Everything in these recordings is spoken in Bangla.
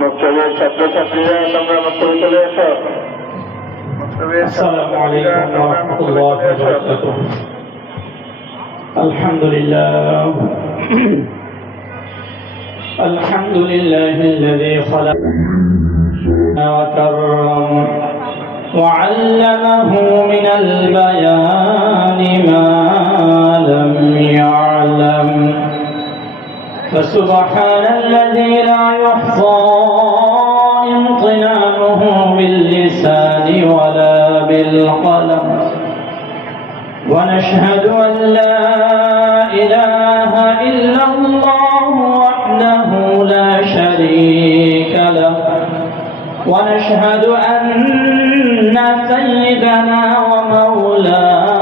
মক্তবের ছাত্রছাত্রীরা তোমরা মক্তবে চলে এসো। السلام عليكم ورحمة الله وبركاته. الحمد لله الحمد لله الذي خلق وكرم وعلمه من البيان ما لم يعلم فسبحان الذي لا يحصى امتنانه باللسان ولا بالقلم ونشهد أن لا إله إلا الله وحده لا شريك له ونشهد أن سيدنا ومولانا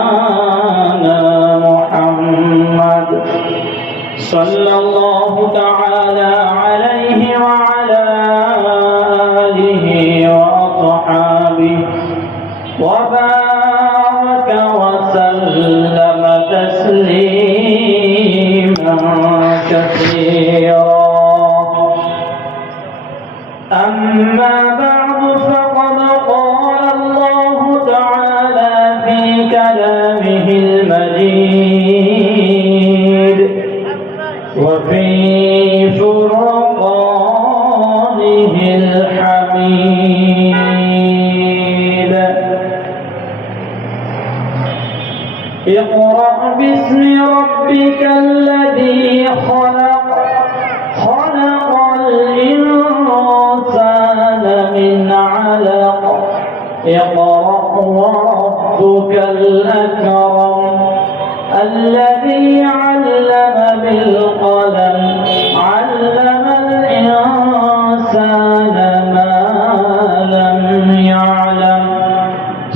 محمد صلى الله تعالى عليه وعلى آله وأصحابه وبارك وسلم تسليما كثيرا. أما بعد فقد قال الله تعالى في كلامه المجيد وفي فرقانه الحميد اقرأ باسم ربك الذي خلق خلق الإنسان من علق اقرأ وربك الأكرم الذي علم بالقلم علم الإنسان ما لم يعلم.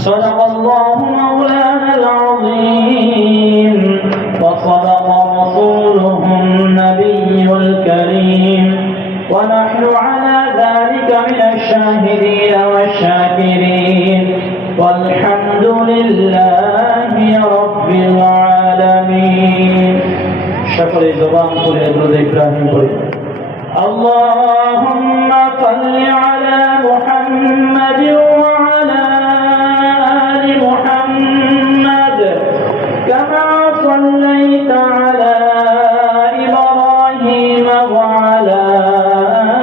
صدق الله مولانا العظيم وصدق رسوله النبي الكريم ونحن على ذلك من الشاهدين والشاكرين والحمد لله رب العالمين. شكر زبان قولي درود إبراهيم قولي اللهم صل على محمد وعلى آل محمد كما صليت على إبراهيم وعلى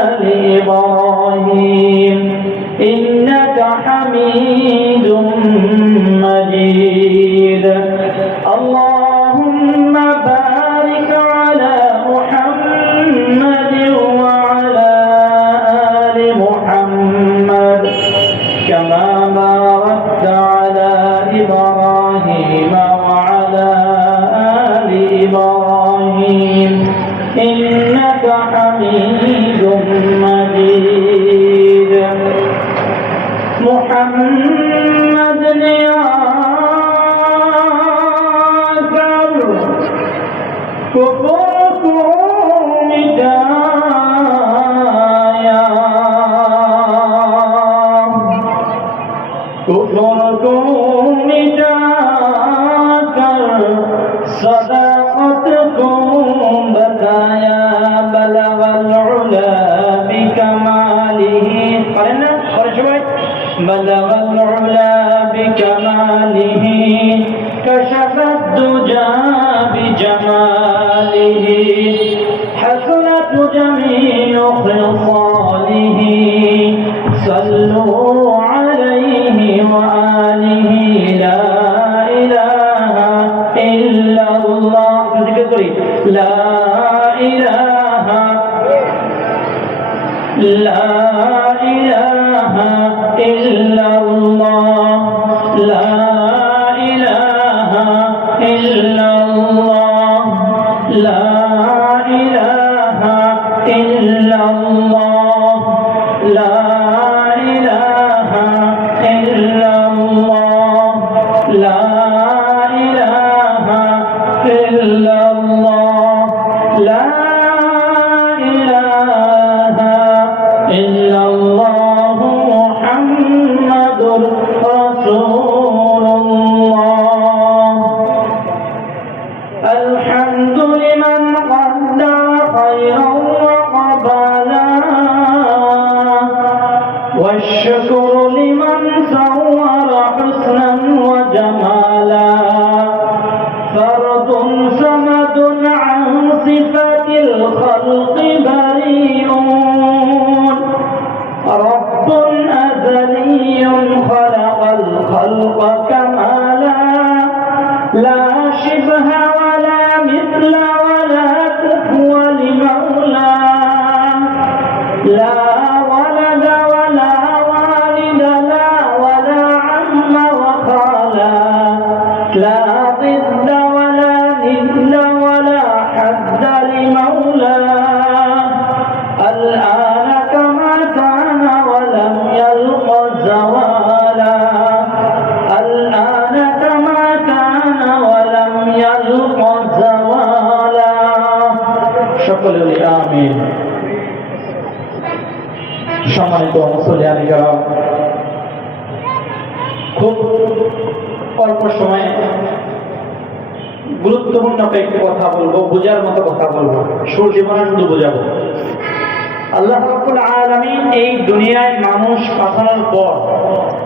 آل إبراهيم إنك حميد مجيد. اللهم بارك على محمد وعلى آل محمد كما باركت على إبراهيم وعلى آل إبراهيم إنك حميد مجيد. محمد يا كفركم دايا كفركم داكر صداقتكم بكايا بلغ العلا بكماله قرنا قرشوي بلغ العلا بكماله كشف الدجى بجماله حسنت جميع خصاله صلوا عليه وآله لا إله إلا الله لا إله لا إله إلا الله لا إله إلا الله لا إله إلا الله لا إله إلا الله لا إله إلا الله لا إله إلا الله محمد رسول الله. الحمد لمن قدر خيرا الخلق بريئون رب أزلي خلق الخلق كمالا لا شبه ولا مثل ولا كفو لمولى لا ولد ولا والد لا ولا عم وخالا لا ضد ولا ند ولا حد لمولى الآن كما كان ولم يلق زوالا الآن كما كان ولم يلق زوالا সকলে আমিন। সম্মানিত মুসলিয়ান کرام, খুব অল্প সময়ে গুরুত্বপূর্ণ একটি কথা বলবো, বোঝার মতো কথা বলবো, সুর জীবনানন্দ বোঝাবো। আল্লাহ রাব্বুল আলামিন এই দুনিয়ায় মানুষ পাঠানোর পর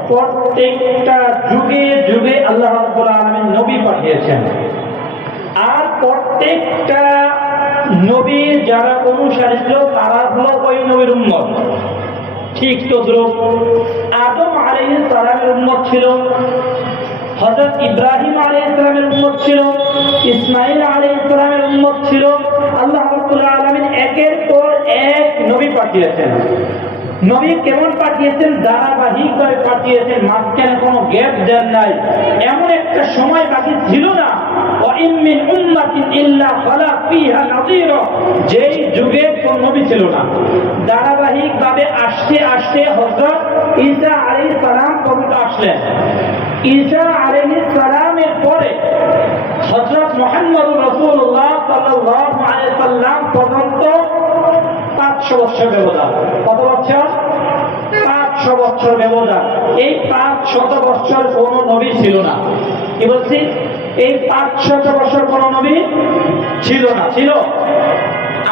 প্রত্যেকটা যুগে যুগে আল্লাহ রাব্বুল আলামিন নবী পাঠিয়েছেন, আর প্রত্যেকটা নবী যারা অনুসারী ছিল তারা হলো ওই নবীর উম্মত। ঠিক তদ্রুপ আদম আলাইহিস সালামের উম্মত ছিল, হযরত ইব্রাহিম আলাইহিস সালামের উম্মত ছিল, ইসমাঈল আলাইহিস সালামের উম্মত ছিল। আল্লাহ রাব্বুল আলামিন একের পর এক নবী পাঠিয়েছেন। নবী কেমন পাঠিয়েছেন? ধারাবাহিকভাবে পাঠিয়েছেন, মাঝখানে কোনো গ্যাপ দেন নাই। এমন একটা সময় বাকি ছিল না ওয়াইন মিন উম্মাতিন ইল্লা খালা ফিহা নাযীর, যেই যুগে কোন নবী ছিল না। ধারাবাহিকভাবে আসতে আসতে হযরত ঈসা আলাইহিস সালাম পর্যন্ত আসলেন। ঈসা আলাইহিস সালামের পরে হযরত মুহাম্মদুর রাসূলুল্লাহ সাল্লাল্লাহু আলাইহি সাল্লাম পর্যন্ত 500 বছর ব্যবধান। কত বছর? 500 বছর ব্যবধান। এই 500 বছর কোন নবী ছিল না। কি বলছি? এই 500 বছর কোন নবী ছিল না। ছিল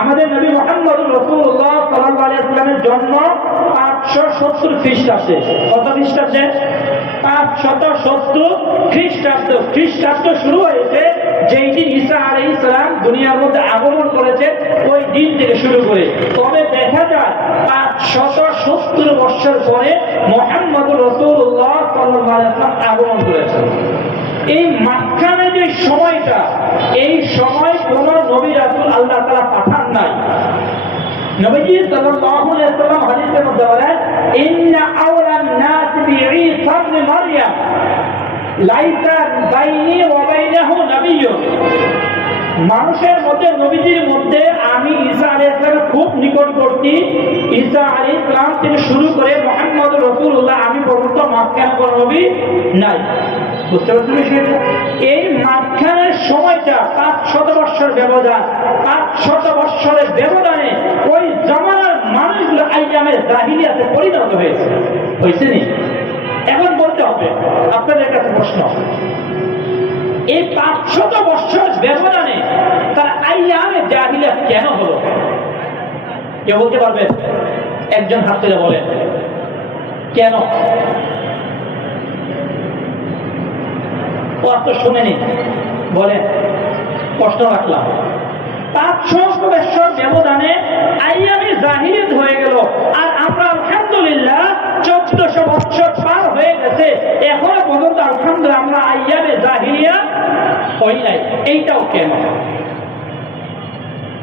আমাদের নবী মুহাম্মদুর রাসূলুল্লাহ সাল্লাল্লাহু আলাইহি ওয়াসাল্লামের জন্ম 570 খ্রিস্টাব্দে। কত খ্রিস্টাব্দে? 570 খ্রিস্টাব্দ। খ্রিস্টাব্দ শুরু হয়েছে যেই দিন ঈসা আলাইহিস সালাম দুনিয়ার মধ্যে আগমন করেছে, ওই দিন থেকে শুরু করে। তবে দেখা যায় 570 বছর পরে মুহাম্মদুর রাসূলুল্লাহ সাল্লাল্লাহু আলাইহি ওয়াসাল্লাম আগমন করেছেন। এই মাঝখানে যে সময়টা, এই সময় কোন নবী রাসূল আল্লাহ তাআলা পাঠান নাই। নবীজি সাল্লাল্লাহু আলাইহি ওয়াসাল্লাম হাদিসের মধ্যে বলেন, ইন্না আওলান নাস বিঈসা ইবনে মারইয়াম লাইসা বাইনি ওয়া বাইনাহু নাবিয়্যুন। মানুষের মধ্যে, নবীজির মধ্যে আমি ঈসা আলাইহিস সালামের খুব নিকটবর্তী। ঈসা আলাইহিস সালাম থেকে শুরু করে মুহাম্মদুর রাসূলুল্লাহ আমি পর্যন্ত মাঝখানে কোন নবী নাই। বুঝতে পারছেন বিষয়টা? এই মাঝখানের সময়টা 500 বছর ব্যবধান। 500 বছরের ব্যবধানে ওই জামানার মানুষগুলো আইয়ামে জাহিলিয়াতে পরিণত হয়েছে। হয়েছে নি? এখন বলতে হবে আপনাদের কাছে প্রশ্ন, এই 500 বছর ব্যবধানে তার আইয়ামে জাহিলিয়াত কেন হলো? কেউ বলতে পারবেন? একজন হাত তুলে বলেন কেন? অর্থ শুনেনি, বলেন। প্রশ্ন রাখলাম, 500 বছর ব্যবধানে আইয়ামে জাহিলিয়াত হয়ে গেল, আর আমরা আলহামদুলিল্লাহ 1400 বছর পার হয়ে গেছে, এখনো পর্যন্ত আলহামদুলিল্লাহ আমরা আইয়ামে জাহিলিয়াত হই নাই। এইটাও কেন?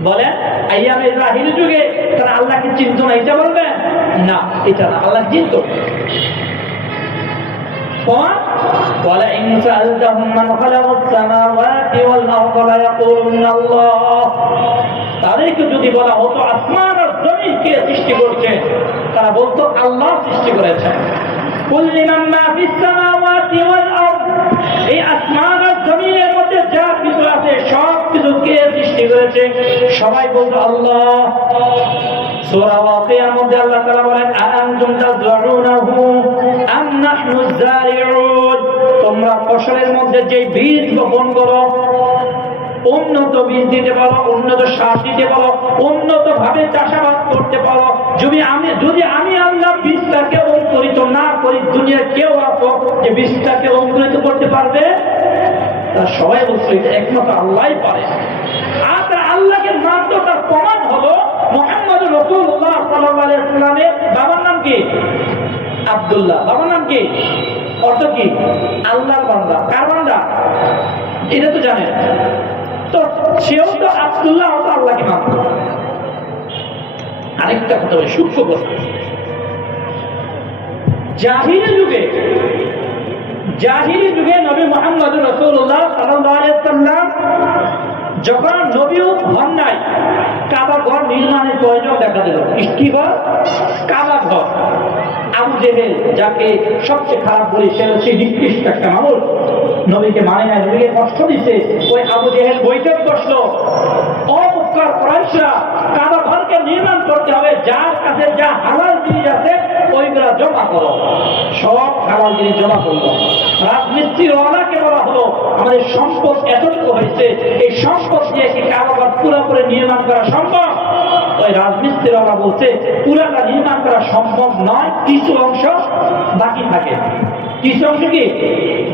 বলেন। আইয়ামে জাহিলি যুগে তারা আল্লাহকে চিনত না, এটা বলবেন না? এটা না, আল্লাহ চিনত। ولئن سألتهم من خلق السماوات والأرض ليقولن الله, তাদেরকে যদি বলা হতো আসমান আর জমিন কে সৃষ্টি করেছে, তারা বলতো আল্লাহ সৃষ্টি করেছেন। কুল লিমান মা ফিস সামাওয়াতি ওয়াল আরদ, এই আসমান আর জমিনের মধ্যে যা কিছু আছে সব কিছু কে সৃষ্টি করেছে? সবাই বলতো আল্লাহ। সূরা ওয়াকিয়ার মধ্যে আল্লাহ তাআলা বলেন, আনতুম তাযরুনাহু আম নাহনুজ যারিউন, তোমরা ফসলের মধ্যে যে বীজ বপন করো, উন্নত বীজ দিতে পারো, উন্নত সার দিতে পারো, উন্নত ভাবে চাষাবাদ করতে পারো, যদি আমি আল্লাহ বীজটাকে অঙ্কুরিত না করি, দুনিয়ার কেউ আছো যে বীজটাকে অঙ্কুরিত করতে পারবে? তারা সবাই বলছে এটা একমাত্র আল্লাহই পারে। আর তারা আল্লাহকে মানতো, তার আলাইহিসসালামের বাবার নাম কি? আব্দুল্লাহ। বাবার নাম কি? অর্থ কি? আল্লাহর বান্দা। কার বান্দা? এটা তো জানেন। তো সেও তো আব্দুল্লাহ ও তো আল্লাহকে মানত। আরেকটা কথা বলি, সূক্ষ্ম কথা। জাহিলি যুগে নবী মুহাম্মদ রাসূলুল্লাহ সাল্লাল্লাহু আলাইহি ওয়াসাল্লাম যখন নবীও হন নাই, কাবা ঘর নির্মাণের প্রয়োজন দেখা দিল। কি ঘর? কাবা ঘর। আবু জেহেল, যাকে সবচেয়ে খারাপ বলি, সে হচ্ছে নিকৃষ্ট একটা মানুষ, নবীকে মানে নাই, নবীকে কষ্ট দিচ্ছে, ওই আবু জেহেল বৈঠক বসলো, অমুক্কার কুরাইশরা কাবা ঘরকে নির্মাণ করতে হবে, যার কাছে যা হালাল জিনিস আছে ওইগুলা জমা করো। সব হালাল জিনিস জমা করলো। রাজমিস্ত্রির ওয়ালাকে বলা হলো, আমাদের সম্পদ এতটুকু হয়েছে, এই সম্পদ দিয়ে কি কাবা ঘর পুরোপুরি নির্মাণ করা সম্ভব? ওই রাজমিস্ত্রির ওয়ালা বলছে পুরাটা নির্মাণ করা সম্ভব নয়, কিছু অংশ বাকি থাকে। কিছু অংশ কি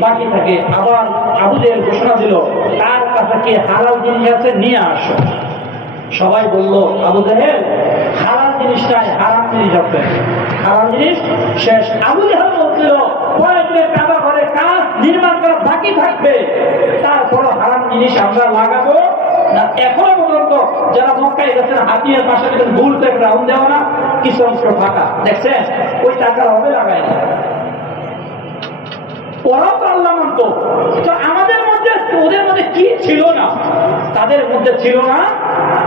বাকি থাকে। আবার আবু জেহেল ঘোষণা দিল, তার কাছে কি হালাল জিনিস আছে নিয়ে আসো। সবাই বলল, আবু জেহেল হালাল জিনিস নাই, হারাম জিনিস আছে। হারাম জিনিস শেষ। আবু জেহেল বলছিল, পরে কাবা ঘরে কাজ নির্মাণ করা বাকি থাকবে, তারপর হারাম জিনিস আমরা লাগাবো না। এখনো পর্যন্ত যারা মক্কায় গেছেন, হাতিয়ার পাশে গেছেন, ভুল তো একটা রাউন্ড দেওয়া না, কিছু অংশ ফাঁকা দেখছেন, ওই টাকার হবে লাগায় না। ওরাও তো আল্লাহ মানত। তো আমাদের মধ্যে, ওদের মধ্যে কি ছিল না? তাদের মধ্যে ছিল না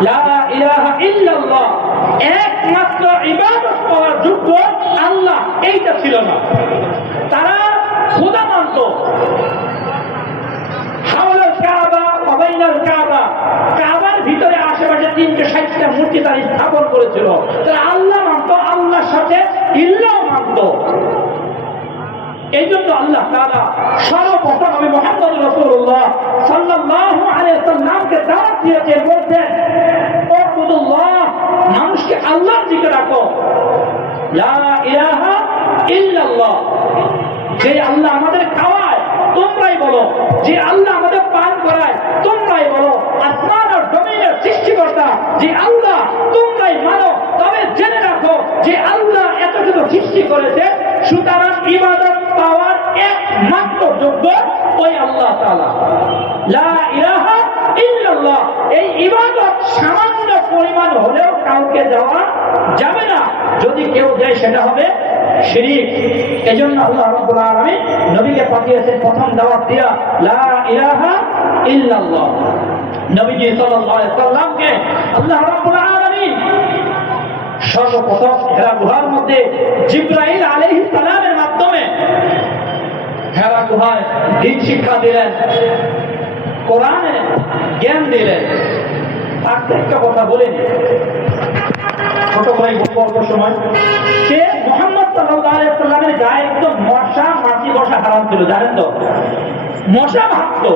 লা ইলাহা ইল্লাল্লাহ, একমাত্র ইবাদত করার যোগ্য আল্লাহ, এইটা ছিল না। তারা খোদা মানত। হাওলাল কাবা ওয়া বাইনাল কাবা, কাবার ভিতরে আশেপাশে 360টা মূর্তি তারা স্থাপন করেছিল। তারা আল্লাহ মানত, আল্লাহর সাথে ইল্লাহ মানত। এই জন্য আল্লাহ তাআলা সর্বপ্রথম নবী মুহাম্মদ রাসূলুল্লাহ সাল্লাল্লাহু আলাইহি ওয়াসাল্লামকে দাওয়াত দিয়েছেন, বলতেন উবুদুল্লাহ, মানুষকে আল্লাহর দিকে রাখো, লা ইলাহা ইল্লাল্লাহ। যে আল্লাহ আমাদের খাওয়ায় তোমরাই বলো, যে আল্লাহ আমাদের পান করায় তোমরাই বলো, আসমান আর জমিনের সৃষ্টিকর্তা যে আল্লাহ তোমরাই মানো। তবে জেনে রাখো যে আল্লাহ এত কিছু সৃষ্টি করেছে, সুতরাং ইবাদত পাওয়ার একমাত্র যোগ্য ওই আল্লাহ তাআলা, লা ইলাহা ইল্লাল্লাহ। এই ইবাদত সামান্য পরিমাণ হলেও কাউকে দেওয়া যাবে না, যদি কেউ দেয় সেটা হবে শিরক। এজন্য আল্লাহ রাব্বুল আলামিন নবীকে পাঠিয়েছেন প্রথম দাওয়াত দিয়া, লা ইলাহা ইল্লাল্লাহ। নবীজি সাল্লাল্লাহু আলাইহি ওয়াসাল্লামকে আল্লাহ রাব্বুল আলামিন সর্বপ্রথম হেরা গুহার মধ্যে জিবরাইল আলাইহিস সালামের মাধ্যমে হেরা গুহায় দিন শিক্ষা দিলেন, কোরআনে জ্ঞান দিলেন। একটা কথা বলেন, ছোট করে অল্প সময়, সে মুহাম্মদ সাল্লাল্লাহু আলাইহি ওয়াসাল্লামের গায়ে একদম মশা মাছি বসা হারাম ছিল, জানেন তো? মশা ভাবতো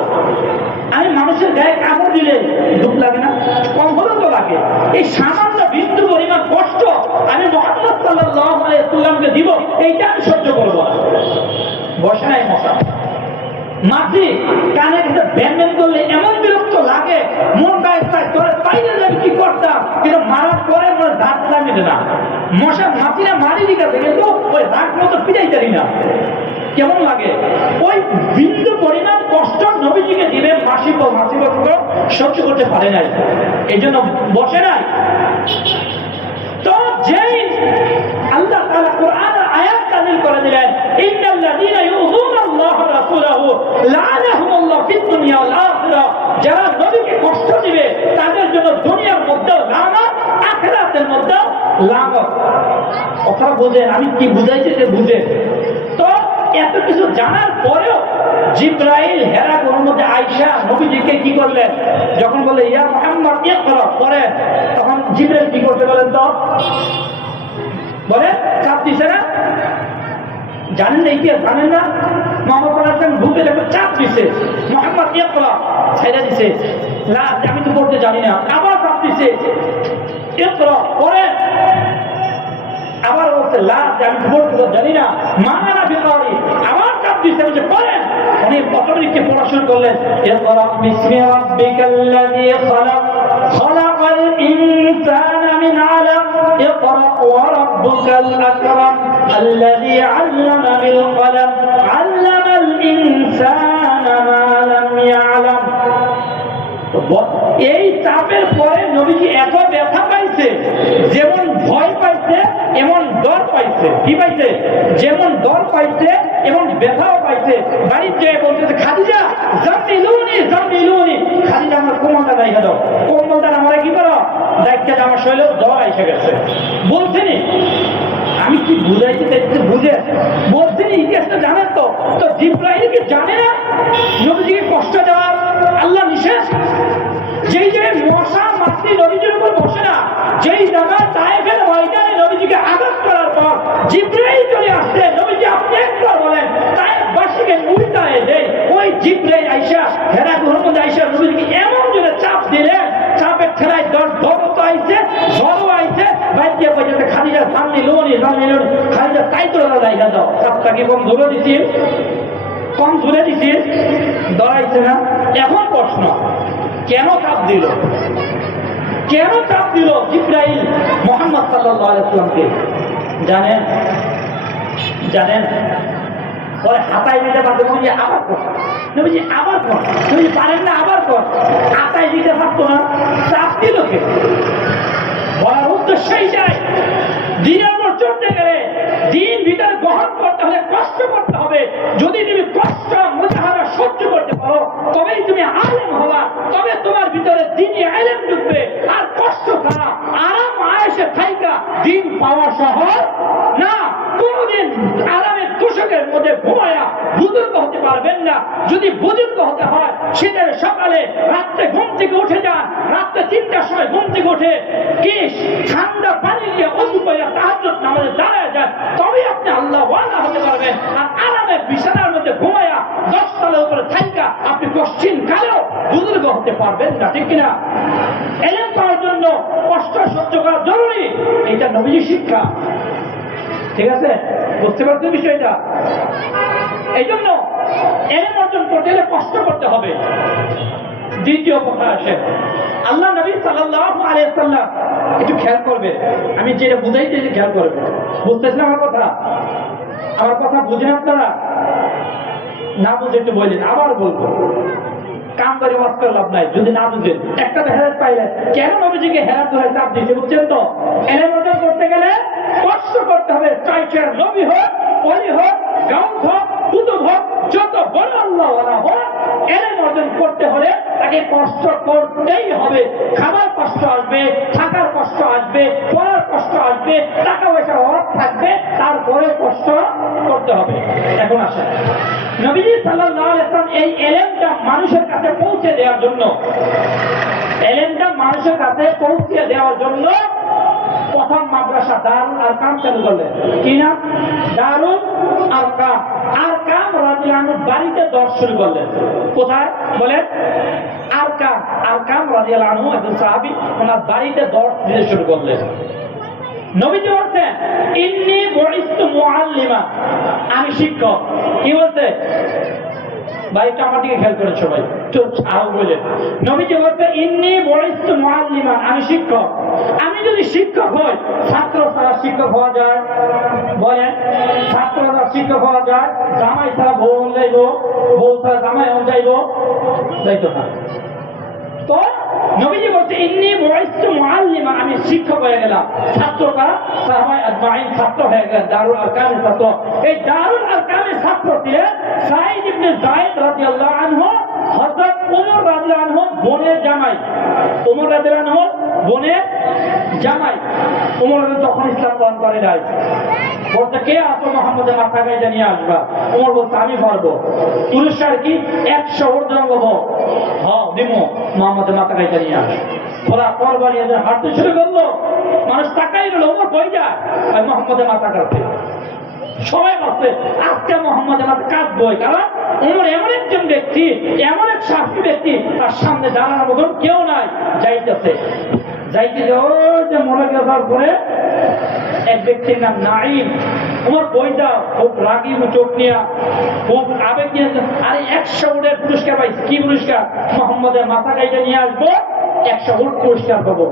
আমি মানুষের গায়ে কামড় দিলে দুঃখ লাগে না? কম হলেও তো লাগে। এই সামান্য বিন্দু পরিমাণ কষ্ট আমি মুহাম্মদ সাল্লাল্লাহু আলাইহি ওয়াসাল্লামকে দিব, এইটা আমি সহ্য করবো না। বসে নাই মশা মাছি, কানে কাছে ব্যান ব্যান করলে এমন বিরক্ত লাগে, মন গায়ে তোরে পাইলে যাবে কি করতাম, কিন্তু মারার পরে দাঁত লাগাতে না। মশা মাছিরা মারি দিকে কিন্তু ওই রাগ মতো ফিরাই জানি না, কেমন লাগে। ওই বিন্দু পরিমাণ কষ্ট নবীজিকে দিলেন, মাসি সহ্য করতে পারে নাই, এই জন্য বসে নাই। তো যেই আল্লাহ তাআলা কোরআনের আয়াত নাযিল করে দিলেন, ইন্নাল্লাযীনা ইউযুনাল্লাহ ওয়া রাসূলাহু লা'নাহুমুল্লাহু ফিদ দুনিয়া ওয়াল আখিরাহ, যারা নবীকে কষ্ট দিবে তাদের জন্য দুনিয়ার মধ্যে লানত, আখিরাতের মধ্যে লানত। কথা বুঝেন আমি কি বুঝাইছি, যে বুঝে। তো এত কিছু জানার পরেও জিবরাইল হেরা গুহার মধ্যে আয়েশা নবীজিকে কি করলেন, যখন বলে ইয়া মুহাম্মদ ইকরা পড়ে, তখন জিবরাইল কি করতে বলেন তো? বলে চাপ দিছে না? জানেন না? ইতিহাস জানেন না? মুহাম্মদ সাল্লাল্লাহু আলাইহি ওয়াসাল্লাম বুকে একটা চাপ দিছে, মুহাম্মদ ইকরা ছেড়ে দিছে, না আমি তো পড়তে জানি না, আবার চাপ দিছে, ইকরা পড়ে, আবার বলছে লা আমি তো পড়তে জানি না, মানা বিকারি, আবার চাপ দিছে, বলছে পড়েন। উনি অটোমেটিকলি পড়া শুরু করলেন, ইকরা বিসমি রাব্বিকাল্লাযী খালাক, খালাকাল ইনসানা মিন আলাক, ইকরা ওয়া রাব্বুকাল আকরাম আল্লাযী আল্লামা বিল কলম আল্লামাল ইনসানা মা লাম ইয়ালাম। এই চাপের পরে নবীজি এত ব্যথা পাইছে, যেমন ভয় পাইছে এমন ডর পাইছে। কি পাইছে? যেমন ডর পাইছে এমন ব্যথাও পাইছে। বাড়ির যেয়ে বলতেছে, খাদিজা জামিলুনি জামিলুনি, খাদিজা আমার কোমরটা রাইখা দাও, কোমরটা আমরা কি করো দায়িত্ব, আমার শরীরে ডর এসে গেছে। বলছেনি আমি কি বুঝাইতে চাইছি, বুঝে বলছেনি ইতিহাসটা জানেন তো? তো জিব্রাইল কি জানে না নবীজিকে কষ্ট দেওয়া আল্লাহ নিষেধ? যেই জায়গায় মশা মাতৃ নবীজির উপর বসে না, যেই জায়গায় তায়েফের ময়দানে নবীজিকে আঘাত করার পর জিব্রাইল চলে আসছে, নবীজি আপনি একবার বলেন তায়েফবাসীকে উল্টায় দেয়, ওই জিব্রাইল আইসা হেরা মুহাম্মদ আইসা নবীজিকে এমন জোরে চাপ দিলেন, চাপের ঠেলায় দরদ আইছে, জ্বরও আইছে, বাইকে পর্যন্ত খাদিজা সামনে লোনি খাদিজা তাই তো রাইখা দাও। চাপটা কি কম ধরে দিছি? কম ধরে দিছি? ডরাইছে না? এখন প্রশ্ন, কেন চাপ দিল? কেন চাপ দিল জিব্রাইল মুহাম্মদ সাল্লাল্লাহু আলাইহি ওয়াসাল্লামকে? জানেন? জানেন? পরে হাতায় দিতে পারতো, নবীজি আবার কর, নবীজি আবার কর, নবীজি পারেন না আবার কর, হাতায় দিতে পারতো না, চাপ দিল কে? বলার উদ্দেশ্যই যায়, দিনের উপর চলতে গেলে দিন ভিতরে গ্রহণ করতে হলে কষ্ট করতে হবে। যদি তুমি কষ্ট মুজাহাদা সহ্য করতে পারো তবেই তুমি আলেম হবা, তবে তোমার ভিতরে দিনই আলেম ঢুকবে। আর কষ্ট ছাড়া আরাম আয়েশে থাইকা দিন পাওয়া সহজ না। কোনদিন আরামের তুষকের মধ্যে ঘুমায়া বুজুর্গ হতে পারবেন না। যদি বুজুর্গ হতে হয় শীতের সকালে রাত্রে ঘুম থেকে উঠে যান, রাত্রে 3টার সময় ঘুম থেকে উঠে কি ঠান্ডা পানি দিয়ে অজু করে তাহাজ্জুদ নামাজে দাঁড়ায় যান, তবেই আপনি আল্লাহ ওয়ালা হতে পারবেন। আর আরামের বিছানার মধ্যে ঘুমায়া 10 তলার উপরে থাইকা আপনি কশ্চিন কালেও বুজুর্গ হতে পারবেন না, ঠিক কিনা? এলেম পাওয়ার জন্য কষ্ট সহ্য করা জরুরি, এটা নবীজি শিক্ষা। ঠিক আছে, বুঝতে পারছো বিষয়টা? এই জন্য এলেম অর্জন করতে হলে কষ্ট করতে হবে। দ্বিতীয় কথা আসে, আল্লাহ নবী সাল্লাল্লাহু আলাইহি ওয়াসাল্লাম, একটু খেয়াল করবে, আমি যেটা বুঝাইতে খেয়াল করবে, বুঝতেছেন আমার কথা? আমার কথা বুঝেন আপনারা? না বুঝে একটু বললেন, আবার বলবো, কাম করে ওয়াজ করে লাভ নাই যদি না বুঝেন। একটা হেরাত পাইলে কেন নবীজিকে হেরাত ধরে চাপ দিয়েছে বুঝছেন তো? এলেম অর্জন করতে গেলে কষ্ট করতে হবে, চাই সে নবী হোক, ওলি হোক, গাউস হোক, কুতুব হোক, যত বড় আল্লাহওয়ালা হোক, এলেম অর্জন করতে হলে তাকে কষ্ট করতেই হবে। খাবার কষ্ট আসবে, থাকার কষ্ট আসবে, পড়ার কষ্ট আসবে, টাকা পয়সার অভাব থাকবে, তারপরে কষ্ট করতে হবে। এখন আসেন, নবীজি সাল্লাল্লাহু আলাইহি ওয়াসাল্লাম এই এলেমটা মানুষের কাছে পৌঁছে দেওয়ার জন্য, এলেমটা মানুষের কাছে পৌঁছে দেওয়ার জন্য প্রথম মাদ্রাসা দারুল আরকাম চালু করলেন। কি নাম? দারুল আরকাম। আরকাম রাদিয়াল্লাহু আনহু বাড়িতে দর্শ শুরু করলেন। কোথায় বলেন? আরকাম। আরকাম রাদিয়াল্লাহু আনহু একজন সাহাবী, ওনার বাড়িতে দর্শ দিতে শুরু করলেন। নবীজি বলছেন, ইন্নী বুইস্তু মুআল্লিমা, আমি শিক্ষক। কি বলছে? বাড়িটা আমার দিকে খেয়াল করে সবাই, তো ছাও বলে নবীজি বলছে, ইন্নী বুইস্তু মুআল্লিমা, আমি শিক্ষক। আমি যদি শিক্ষক হই, ছাত্র ছাড়া শিক্ষক হওয়া যায়? বলেন, ছাত্র ছাড়া শিক্ষক হওয়া যায়? জামাই ছাড়া বউ যাইব, বউ ছাড়া জামাই যাইব? যাইতো না। তো নবীজি বলছে, ইন্নী বুইস্তু মুআল্লিমা, আমি শিক্ষক হয়ে গেলাম। ছাত্ররা সাহাবায়ে আজমাইন ছাত্র হয়ে গেলেন, দারুল আরকামের ছাত্র। এই দারুল আরকামের ছাত্র ছিলেন সাঈদ ইবনে যায়েদ রাদিয়াল্লাহু আনহু, হযরত ওমর রাদিয়াল্লাহু আনহু বোনের জামাই। ওমর রাদিয়াল্লাহু আনহু বোনের জামাই। ওমর তখন ইসলাম গ্রহণ করে নাই। বলতে, কে আসো মুহাম্মদের মাথা গাইতে নিয়ে আসবা? ওমর বলছে, আমি পারবো। পুরস্কার কি? 100 ঊর্ধ্বঙ্গ হ্যাঁ দিব, মুহাম্মদের মাথা গাইতে নিয়ে আস। ওরা পরবার হাঁটতে শুরু করলো, মানুষ তাকাই গেল, ওমর বই যায় আর মুহাম্মদের মাথা কাটতে। সবাই ভাবছে আজকে মুহাম্মদের মাথা কাটবই, কারণ ওমর এমন একজন ব্যক্তি, এমন এক সাহসী ব্যক্তি, তার সামনে দাঁড়ানোর মতন কেউ নাই। যাইতেছে যাইতেছে, ওই যে মরে যাওয়ার পরে এক ব্যক্তির নাম নাঈম। ওমর বইটা খুব রাগি চোখ নিয়ে, খুব আবেগ নিয়ে, আরে 100 উটের পুরস্কার পাইছে। কি পুরস্কার? মুহাম্মদের মাথা গাইতে নিয়ে আসবো, 100 উট পুরস্কার পাবো।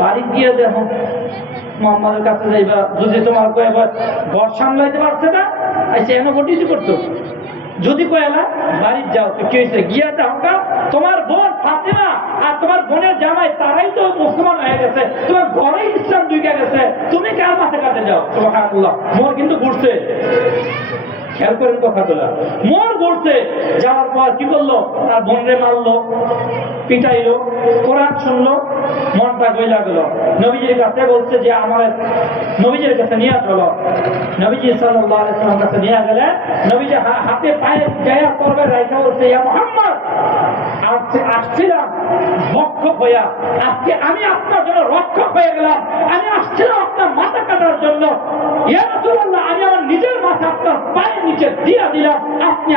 বাড়ি গিয়ে দেখো মোহাম্মদের কাছে যাইবা, যদি তোমার কয়েবার ঘর সামলাইতে পারছে না, আচ্ছা এনে ঘটিয়েছি করতো। যদি কয়লা বাড়ির যাও তো কি হয়েছে, গিয়া দেখা তোমার বোন ফাতেমা আর তোমার বোনের জামাই তারাই তো মুসলমান হয়ে গেছে, তোমার ঘরেই ইসলাম ঢুকে গেছে, তুমি কার মাথা কাটে যাও? সুবহানাল্লাহ। মোর কিন্তু ঘুরছে, খেয়াল করেন কথাগুলা, মোর ঘুরছে। যাওয়ার পর কি করলো, তার বোনরে মারলো, পিটাইলো, কোরআন শুনলো, মনটা গইলা গেল। নবীজির কাছে বলছে যে আমার নবীজির কাছে নিয়ে চলো। নবীজি সাল্লাল্লাহু আলাইহি ওয়াসাল্লাম কাছে নিয়ে গেলে নবীজি হাতে পায়ে গায়া করবে রাইখা বলছে, ইয়া মুহাম্মদ, আসছিলাম ভক্ষক হইয়া, আজকে আমি আপনার জন্য রক্ষক হয়ে গেলাম। আমি আসছিলাম আপনার মাথা কাটার জন্য। ইয়া রাসূলুল্লাহ, আমি আমার নিজের মাথা আপনার পায়ের নিচে দিয়া দিলাম। আপনি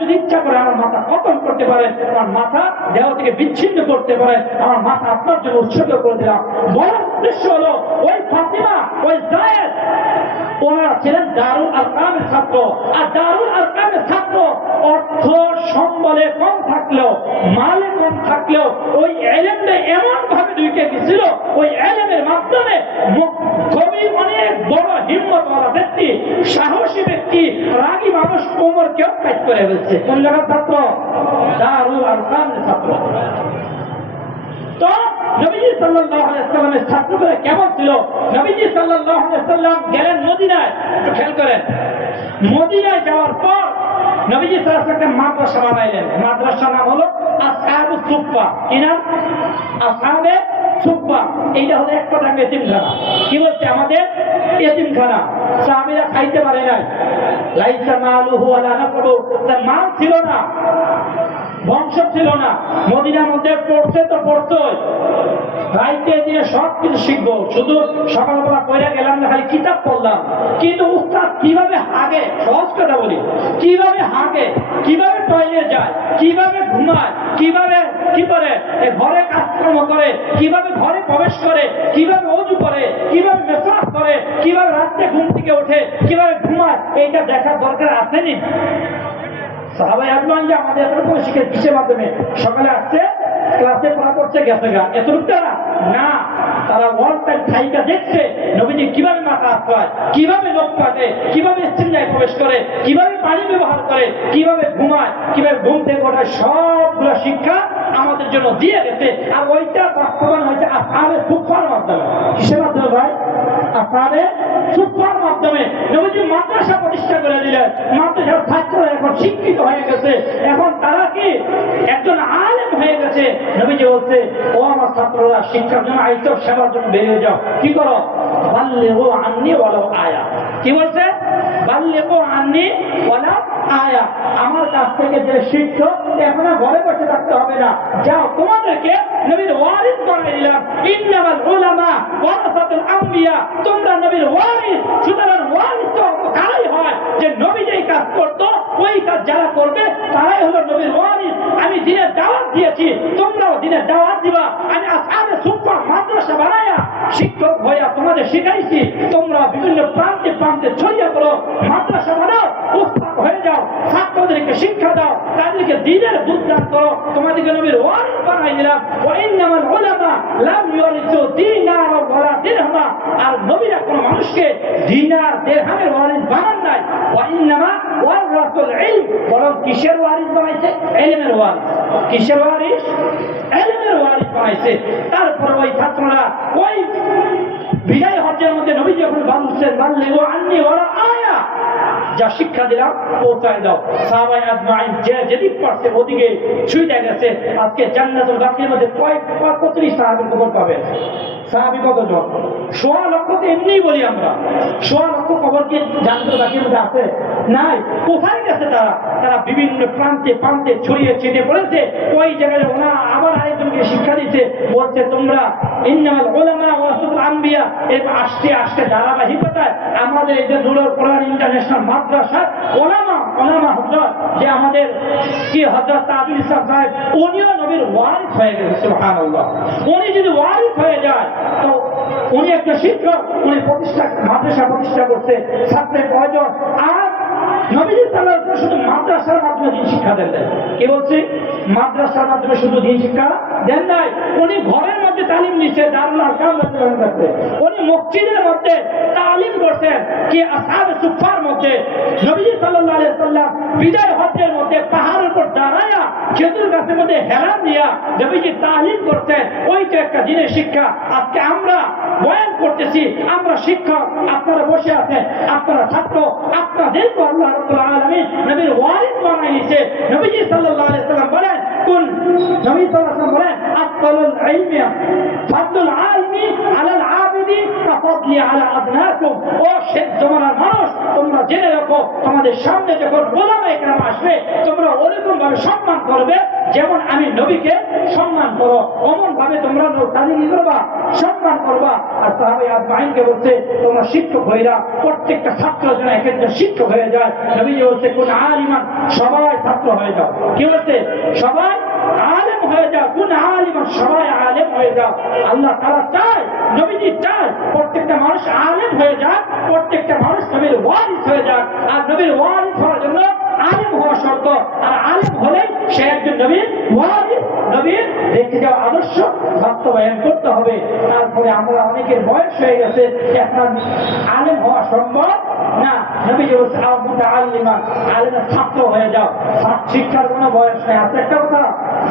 যদি ইচ্ছা করে আমার মাথা খতম করতে পারেন, আমার মাথা দেহ থেকে বিচ্ছিন্ন করতে পারেন, আমার মাথা আপনার জন্য উৎসর্গ করে দিলাম। বড় উদ্দেশ্য হলো ওই ফাতিমা, ওই যায়েদ, ওনারা ছিলেন দারুল আরকামের ছাত্র। আর দারুল আরকামের ছাত্র অর্থ সম্বলে কম থাকলেও, মালে কম থাকলেও ওই ইলমটা এমন ভাবে ঢুকে গেছিল, ওই ইলমের মাধ্যমে কবি অনেক বড় হিম্মতওয়ালা ব্যক্তি, সাহসী ব্যক্তি, রাগী মানুষ কোমরকেও কাজ করে ফেলছে। কোন জায়গার ছাত্র? দারুল আরকামের ছাত্র। তো নবীজি সাল্লাল্লাহু আলাইহি ওয়াসাল্লামের ছাত্ররা কেমন ছিল? নবীজি সাল্লাল্লাহু আলাইহি ওয়াসাল্লাম গেলেন মদিনায়। একটু খেয়াল করেন, মদিনায় যাওয়ার পর নবীজি সাল্লাল্লাহু আলাইহি ওয়াসাল্লাম মাদ্রাসা বানাইলেন। মাদ্রাসার নাম হলো আসহাবুস সুফফা। কি নাম? আসহাবে সুফফা। এইটা হলো এক কথা এতিমখানা। কি বলছে? আমাদের এতিমখানা। সাহাবীরা খাইতে পারে নাই, লাইসা মালুহু ওয়ালা নাফরু, তার মাল ছিল না, বংশ ছিল না। মদিনার মধ্যে পড়ছে তো পড়তোই, রাইতে দিয়ে সব কিছু শিখবো। শুধু সকালবেলা পড়ে গেলাম না, খালি কিতাব পড়লাম, কিন্তু উস্তাদ কিভাবে হাগে, সহজ কথা বলি, কিভাবে হাগে, কিভাবে টয়লেট যায়, কিভাবে ঘুমায়, কিভাবে কি করে ঘরে কাজকর্ম করে, কিভাবে ঘরে প্রবেশ করে, কিভাবে ওযু করে, কিভাবে মেসওয়াক করে, কিভাবে রাত্রে ঘুম থেকে ওঠে, কিভাবে ঘুমায়, এইটা দেখার দরকার আসেনি? সাহাবায়ে আজমাইন যে আমাদের এতটুকু শিখে কিসের মাধ্যমে? সকালে আসছে, ক্লাসে পড়া করছে, গেছে গা, এতটুকু না। তারা ওয়ান টাইম থাইকা দেখছে নবীজি কিভাবে মাথা আশ্রয়, কিভাবে লোক কাটে, কিভাবে ইস্তিনজায় প্রবেশ করে, কিভাবে পানি ব্যবহার করে, কিভাবে ঘুমায়, কিভাবে ঘুম থেকে ওঠায়, সবগুলো শিক্ষা আমাদের জন্য দিয়ে গেছে। আর ওইটা বাস্তবায়ন হয়েছে আসহাবে সুফফার মাধ্যমে। কিসের মাধ্যমে ভাই? আসহাবে সুফফার মাধ্যমে নবীজি মাদ্রাসা প্রতিষ্ঠা করে দিলেন। মাদ্রাসার ছাত্ররা এখন শিক্ষিত হয়ে গেছে, এখন তারা কি একজন আলেম হয়ে গেছে। নবীজি বলছে, ও আমার ছাত্ররা, শিক্ষার জন্য আইছো, সেবার জন্য বেরিয়ে যাও। কি করো? বাল্লিগু আন্নি ওয়ালাউ আয়া। কি বলছে? বাল্লিগু আন্নি ওয়ালাউ আয়া। আমার কাছ থেকে যে শিখছো, এখন ঘরে বসে থাকতে হবে না, যাও, তোমাদেরকে নবীর ওয়ারিস বানাই দিলাম। ইন্নামাল উলামা ওয়ারাসাতুল আম্বিয়া, তোমরা নবীর ওয়ারিস। সুতরাং ওয়ারিস তো তারাই হয় যে নবী যেই কাজ করতো ওই কাজ যারা করবে তারাই হলো নবীর ওয়ারিস। আমি দিনের দাওয়াত দিয়েছি, তোমরাও দিনের দাওয়াত দিবা। আমি আসহাবে সুফফা মাদ্রাসা বানায়া শিক্ষক হইয়া তোমাদের শিখাইছি, তোমরা বিভিন্ন প্রান্তে প্রান্তে ছড়িয়ে পড়ো, মাদ্রাসা বানাও, উস্তাদ হয়ে যাও, ছাত্রদেরকে শিক্ষা দাও, তাদেরকে দ্বীনের বুঝদান করো। তোমাদেরকে নবীর ওয়ারিস বানাই দিলাম। ওয়া ইন্নামাল উলামা লাম ইউরিসু দিনার ওয়ালা দিরহামা। আর নবীরা কোনো মানুষকে দিনার দিরহামের ওয়ারিস বানান নাই। ওয়া ইন্নামা ওয়ারাসাতুল ইলম, বরং কিসের ওয়ারিস বানাইছে? ইলমের ওয়ারিস। কিসের ওয়ারিস? ইলমের ওয়ারিস বানাইছে। তারপর ওই ছাত্ররা ওই বিদায় হজ্জের মধ্যে নবী যখন বলছেন, বাল্লিগু আন্নি ওয়ালাউ আয়া, যা শিক্ষা দিলাম পৌঁছায় দাও। সাহাবায়ে আজমাইন যে যেদিক পারছে ওদিকে ছুঁয়ে গেছে। আজকে জান্নাতুল বাকির মধ্যে কতটি সাহাবীর খবর পাবেন? সাহাবী কতজন? ১৬ লক্ষ। তো এমনিই বলি আমরা, ১৬ লক্ষ খবর কি জান্নাতুল বাকির মধ্যে আছে? নাই। কোথায় গেছে তারা? তারা বিভিন্ন প্রান্তে প্রান্তে ছড়িয়ে ছিটিয়ে পড়েছে। ওই জায়গায় ওনারা আবার আরেকজনকে শিক্ষা দিচ্ছে, বলছে তোমরা ইন্নামাল উলামা ওয়ারাসাতুল আম্বিয়া। এরপর আস্তে আস্তে ধারাবাহিকতায় আমাদের এই যে নুরুল কোরআন ইন্টারন্যাশনাল মাদ্রাসার ওলামা হযরত, যে আমাদের কি হযরত তাজুল ইসলাম সাহেব, উনিও নবীর ওয়ারিস হয়ে গেছে। সুবহানাল্লাহ। উনি যদি ওয়ারিস হয়ে যায় তো উনি একটা শিক্ষক, উনি মাদ্রাসা প্রতিষ্ঠা করছে, ছাত্রের প্রয়োজন। আর নবীজি সাল্লাল্লাহু আলাইহি ওয়াসাল্লাম শুধু মাদ্রাসার মাধ্যমে দিন শিক্ষা দেন নাই। কি বলছি? মাদ্রাসার মাধ্যমে শুধু দিন শিক্ষা দেন নাই, উনি ঘরের মধ্যে তালিম নিচ্ছে, দারুল আরকাম করতে, উনি মসজিদের মধ্যে তালিম করতেন। কি আসহাবে সুফার মধ্যে নবীজি সাল্লাল্লাহু আলাইহি ওয়াসাল্লাম বিদায় হজ্জের মধ্যে পাহাড়ের উপর দাঁড়ায়া খেজুর গাছের মধ্যে হেলান দিয়া নবীজি তালিম করতেন। ওইটা একটা দিনের শিক্ষা। আজকে আমরা বয়ান করতেছি, আমরা শিক্ষক, আপনারা বসে আছেন, আপনারা ছাত্র, আপনাদেরকে আল্লাহ রাব্বুল আলামিন নবীর ওয়ারিস বানায় নিয়েছে। নবীজি সাল্লাল্লাহু আলাইহি ওয়াসাল্লাম বলেন, কোন নবী সাল্লাল্লাহু আলাইহি ওয়াসাল্লাম বলেন, আফদালুল ইলমি ফাদলুল আলিমি আলাল আবিদি কাফদলি আলা আদনাকুম। ও শেষ জমানার মানুষ, তোমরা জেনে রাখো, তোমাদের সামনে যখন ওলামায়ে কেরাম আসবে, তোমরা ওরকম ভাবে সম্মান করবে যেমন আমি নবীকে সম্মান করো, অমন ভাবে তোমরা তাদের কি করবা? সম্মান করবা। আর সাহাবায়ে আজমাইনকে বলছে, তোমরা শিক্ষক হইরা প্রত্যেকটা ছাত্র যেন এক একজন শিক্ষক হয়ে যায়। নবী বলছে, কোন আলিমান, সবাই ছাত্র হয়ে যাও। কি বলছে? সবাই আলেম হয়ে যাও। কোন আলিমান, সবাই আলেম হয়ে যাও। আল্লাহ তাআলা চায়, নবীজি চায় প্রত্যেকটা মানুষ আলেম হয়ে যাক, প্রত্যেকটা মানুষ নবীর ওয়ারিস হয়ে যাক। আর নবীর ওয়ারিস হওয়ার জন্য আলেম হওয়া শর্ত। আর আলেম হলে সে একজন নবীর ওয়ারিস, নবীর রেখে যাওয়া আদর্শ বাস্তবায়ন করতে হবে। তারপরে আমরা অনেকের বয়স হয়ে গেছে, এখন আলেম হওয়া সম্ভব না। নবীজি বলছে, মুতাআল্লিমা, আলেমের ছাত্র হয়ে যাও। শিক্ষার কোনো বয়স নেই। আছে একটা কথা,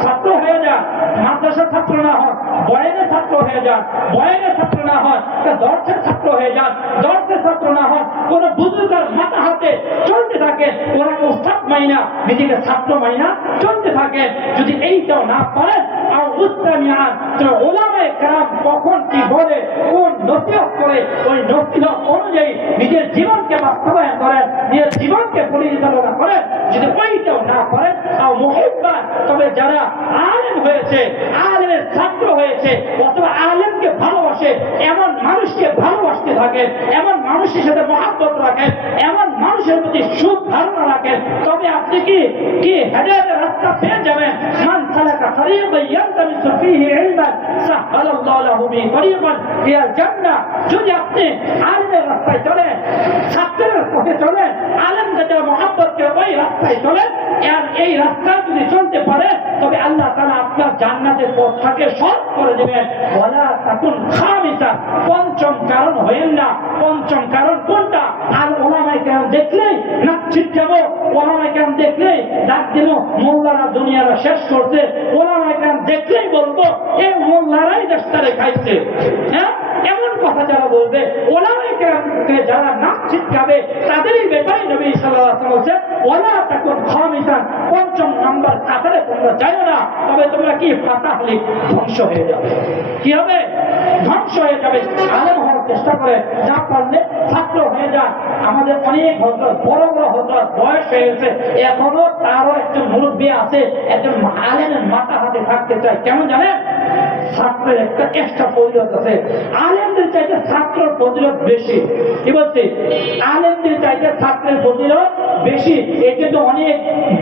ছাত্র হয়ে যান, মাদ্রাসার ছাত্র না হন, বয়ানের ছাত্র হয়ে যান, বয়ানের ছাত্র না হন, দর্শের ছাত্র হয়ে যান, দর্শের ছাত্র না হন, কোন বুজুর্গের মাথা হাতে চলতে থাকে, ওনাকে উস্তাদ মাইনা, নিজেকে ছাত্র মাইনা চলতে থাকে। যদি এইটাও না পারেন, আর উস্তামিয়ান, ওলামায়ে কেরাম কখন কি বলে, কোন নসিহত করে, ওই নসিহত অনুযায়ী নিজের জীবনকে বাস্তবায়ন করেন, নিজের জীবনকে পরিচালনা করেন। যদি ওইটাও না পারেন, আর মুহিব্বান, তবে যারা আলেম হয়েছে, আলেমের ছাত্র হয়েছে, অথবা আলেমকে ভালোবাসে, এমন মানুষকে ভালোবাসতে থাকেন, এমন মানুষের সাথে মহব্বত রাখেন, এমন মানুষের প্রতি সুখ ধারণা রাখেন, তবে আপনি কি হেদায়েতের রাস্তা পেয়ে যাবেন। মান সালাকা তরিকান ইয়ালতামিসু ফীহি ইলমান সাহালাল্লাহু লাহু বিহি তরিকান ইলাল জান্নাহ। যদি আপনি আলেমের রাস্তায় চলেন, ছাত্রের পথে চলেন, আলেমকে যারা মহব্বত করে ওই রাস্তায় চলেন, আর এই রাস্তায় যদি চলতে পারে, তবে আল্লাহ তাআলা আপনার জান্নাতের পথটাকে সহজ করে দেবেন। ওয়ালা তাকুন খামিসা, পঞ্চম কারণ হয়েন না। পঞ্চম কারণ কোনটা? আর ওলামায়ে কেরাম দেখলেই নাচিত যাবো, ওলামায়ে কেরাম দেখলেই ডাক দেব, মোল্লারা দুনিয়ারা শেষ করছে, ওলামায়ে কেরাম দেখলেই বলবো এই মোল্লারাই দেশটারে খাইছে। হ্যাঁ, এমন কথা যারা বলবে, ওলামায়ে কেরামকে যারা নাক ছিটকাবে, তাদেরই ব্যাপারে নবী সাল্লাল্লাহু আলাইহি ওয়াসাল্লাম বলেছেন, ওয়ালা তাকুন খামিসান, পঞ্চম নাম্বার কাতারে তোমরা যাও না, তবে তোমরা কি ফাতাহলি, ধ্বংস হয়ে যাবে। কি হবে? ধ্বংস হয়ে যাবে। আলেম হওয়ার চেষ্টা করে, যা পারলে ছাত্র হয়ে যান। আমাদের অনেক হযরত, বড় বড় হযরত বয়স হয়ে গেছে, এখনো তারও একজন মুরব্বী আছে, একজন আলেমের মাথা হাতে থাকতে চায়। কেমন জানেন? ছাত্রের একটা এক্সট্রা ফজিলত আছে। আলেমদের চাইতে ছাত্রের ফজিলত বেশি। কি বলছি? আলেমদের চাইতে ছাত্রের ফজিলত বেশি। এই জন্য অনেক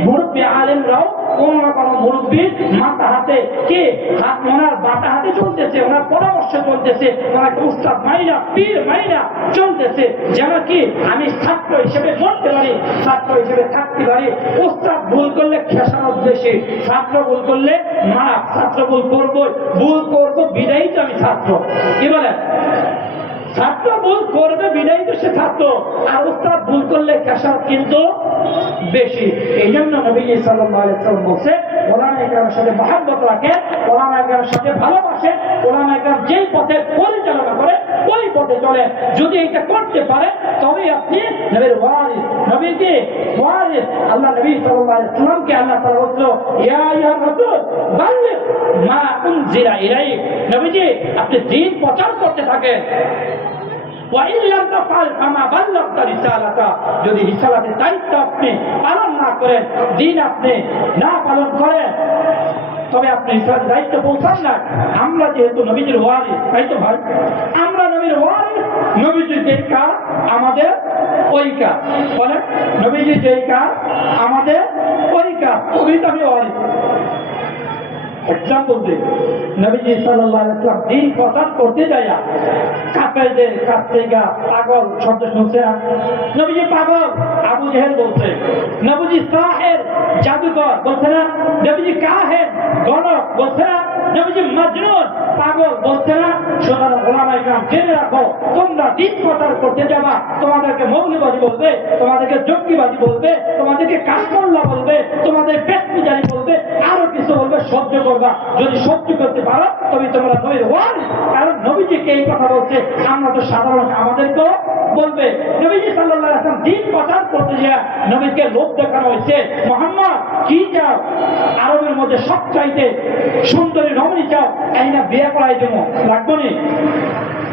মুরব্বী আলেমরাও কোন না কোনো মুরব্বী মাথা হাতে, কে হাত, ওনার বাটা হাতে চলতেছে, ওনার পরামর্শ চলতেছে, ওনাকে উস্তাদ মাইনা, পীর মাইনা চলতেছে, যেন কি আমি ছাত্র হিসেবে চলতে পারি, ছাত্র হিসেবে থাকতে পারি। উস্তাদ ভুল করলে খেসারত বেশি, ছাত্র ভুল করলে মারা, ছাত্র ভুল করবো বিদায়ী তো আমি ছাত্র। কি বলেন? ছাত্র ভুল করবে বিদায়ী তো সে ছাত্র, আর উস্তাদ ভুল করলে খেসারত কিন্তু বেশি। এই জন্য নবীজি সাল্লাল্লাহু আলাইহি ওয়াসাল্লাম বলছে, ওলামায়ে কেরামের সাথে মহব্বত রাখে, ওলামায়ে কেরামের সাথে ভালোবাসে, ওলামায়ে কেরাম যেই পথে পরিচালনা করে ওই পথে চলে। যদি এটা করতে পারে, তবে আপনি নবীর ওয়ারিস। নবীর কি ওয়ারিস? আল্লাহ নবী সাল্লাল্লাহু আলাইহি ওয়াসাল্লামকে আল্লাহ তাআলা বলল, ইয়া আইয়ুহার রাসূল বাল্লিগ মা উনজিলা ইলাইক। নবীজি, আপনি দ্বীন প্রচার করতে থাকেন। যদি রিসালাতের দায়িত্ব আপনি পালন না করেন, দিন আপনি না পালন করেন, তবে আপনি রিসালাতের দায়িত্ব পৌঁছান না। আমরা যেহেতু নবীজির ওয়ারিস, তাই তো ভাই, আমরা নবীর ওয়ারিস, নবীজির যেই কাজ আমাদের ওই কাজ, বলে নবীজির যেই কাজ আমাদের ওই কাজ। তবেই তো আমি ওয়ারিস। এক্সাম্পল দিই, নবীজি সাল্লাল্লাহু আলাইহি ওয়াসাল্লাম দিন প্রচার করতে যায়া কাফেরদের কাছ থেকে পাগল শব্দ শুনছে না? নবীজি পাগল আবু জেহেল বলছে, নবীজি সাহের জাদুকর বলছে না? নবীজি কাহেন গণক বলছে না? নবীজি মাজনুন পাগল বলছে না? সুতরাং ওলামায়ে কেরাম জেনে রাখো, তোমরা দিন প্রচার করতে যাবা, তোমাদেরকে মৌলবাদী বলবে, তোমাদেরকে জঙ্গিবাদী বলবে, তোমাদেরকে কাঠমোল্লা বলবে, তোমাদের পেট পূজারী বলবে, আরো কিছু বলবে, সহ্য করবা। যদি সহ্য করতে পারো তবে তোমরা নবীর ওয়ারিস। কারণ নবীজিকে এই কথা বলছে, আমরা তো সাধারণ, আমাদেরকেও বলবে। নবীজি সাল্লাল্লাহু আলাইহি ওয়াসাল্লাম দিন প্রচার করতে গিয়ে নবীকে লোভ দেখানো হয়েছে, মুহাম্মদ কি চাও? আরবের মধ্যে সবচাইতে সুন্দরী রমণী চাও, এই না বিয়ে করাই দেবো, লাগবো নি?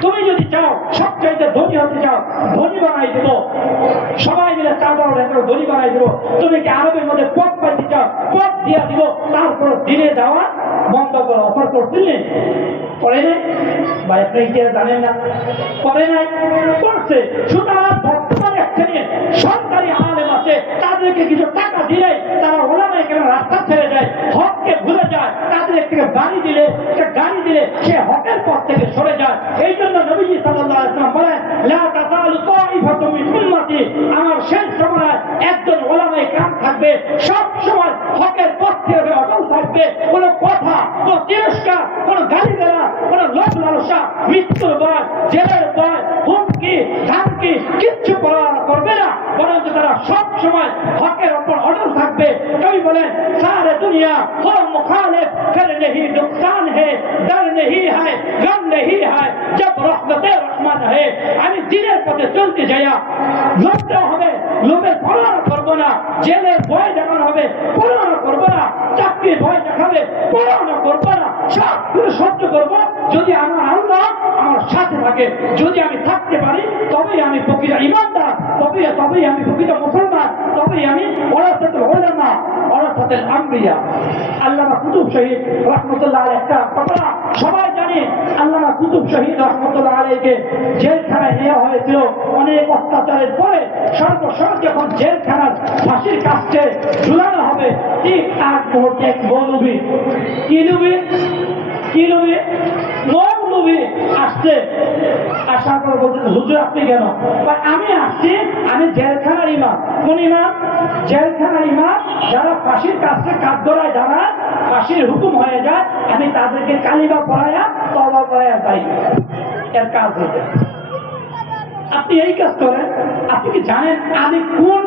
তুমি যদি চাও সবচাইতে ধনী হতে চাও, ধনী বানাই দেবো, সবাই মিলে চাঁদাও রেখে ধনী বানাই দেবো। তুমি কি আরবের মধ্যে পথ পাইতে চাও, পথ দিয়া দিব, তারপর দিনে দেওয়া বন্ধ করে অফার করছিলেন? করে নাই ভাই, আপনি ইতিহাস জানেন না? করে নাই, করছে। সুতরাং বর্তমানে একটা নিয়ে সরকারি আলেম আছে, তাদেরকে কিছু টাকা দিলে তারা ওলামায়ে কেরাম রাস্তা ছেড়ে যায়, হককে ভুলে যায়। তাদের থেকে গাড়ি দিলে সে হকের পথ থেকে সরে যায়। এই জন্য নবীজি সাল্লাল্লাহু আলাইহি ওয়াসাল্লাম বলেন, লা তাযালু তাইফাতুম মিন উম্মতি, আমার শেষ সময় একজন ওলামায়ে কেরাম থাকবে, সব সময় হকের পথ থেকে অটল থাকবে। কোনো কথা, কোনো তিরস্কার, কোনো গালিগালাজ, কোনো লোভ লালসা, মৃত্যুর ভয়, জেলের ভয়, হুমকি ধামকি কিচ্ছু করবে না, বরং তারা সব সময় হকের উপর অটল থাকবে। কবি বলেন, সারে দুনিয়া হো মুখালিফ ফির নেহি নুকসান হে, ডর নেহি है गम नहीं है जब रहमते रहमान है। আমি দিনের পথে চলতে যাইয়া লোভ দেওয়া হবে, লোভের পরোয়া করবো না। জেলের ভয় দেখানো হবে, পরোয়া করবো না। চাকরির ভয় দেখাবে, পরোয়া করবো না। সব কিছু সহ্য করবো যদি আমার আল্লাহ আমার সাথে থাকে। যদি আমি থাকতে পারি তবেই আমি প্রকৃত ইমানদার, তবেই আমি প্রকৃত মুসলমান, তবেই আমি ওয়ারাসাতুল উলামা ওয়ারাসাতুল আমবিয়া। আল্লামা কুতুব শহীদ রাহমাতুল্লাহ আলাইহি একটা ঘটনা সবাই জানে। আল্লামা কুতুব শহীদ রাহমাতুল্লাহ আলাইহিকে জেলখানায় নেওয়া হয়েছিল অনেক অত্যাচারের পরে। সর্বশেষ যখন জেলখানার ফাঁসির কাছে ঝুলানো হবে, ঠিক এক মুহূর্তে এক মৌলবী, কি মৌলবী আসছে। আসার পর বলতেছে, হুজুর আপনি কেন? আমি আসছি, আমি জেলখানার ইমাম। কোন ইমাম? জেলখানার ইমাম। যারা ফাঁসির কাছে কাঠ ধরায়, যারা ফাঁসির হুকুম হয়ে যায়, আমি তাদেরকে কালিমা পড়াইয়া তওবা করাইয়া যাই, এর কাজ হচ্ছে। আপনি এই কাজ করেন। আপনি কি জানেন আমি কোন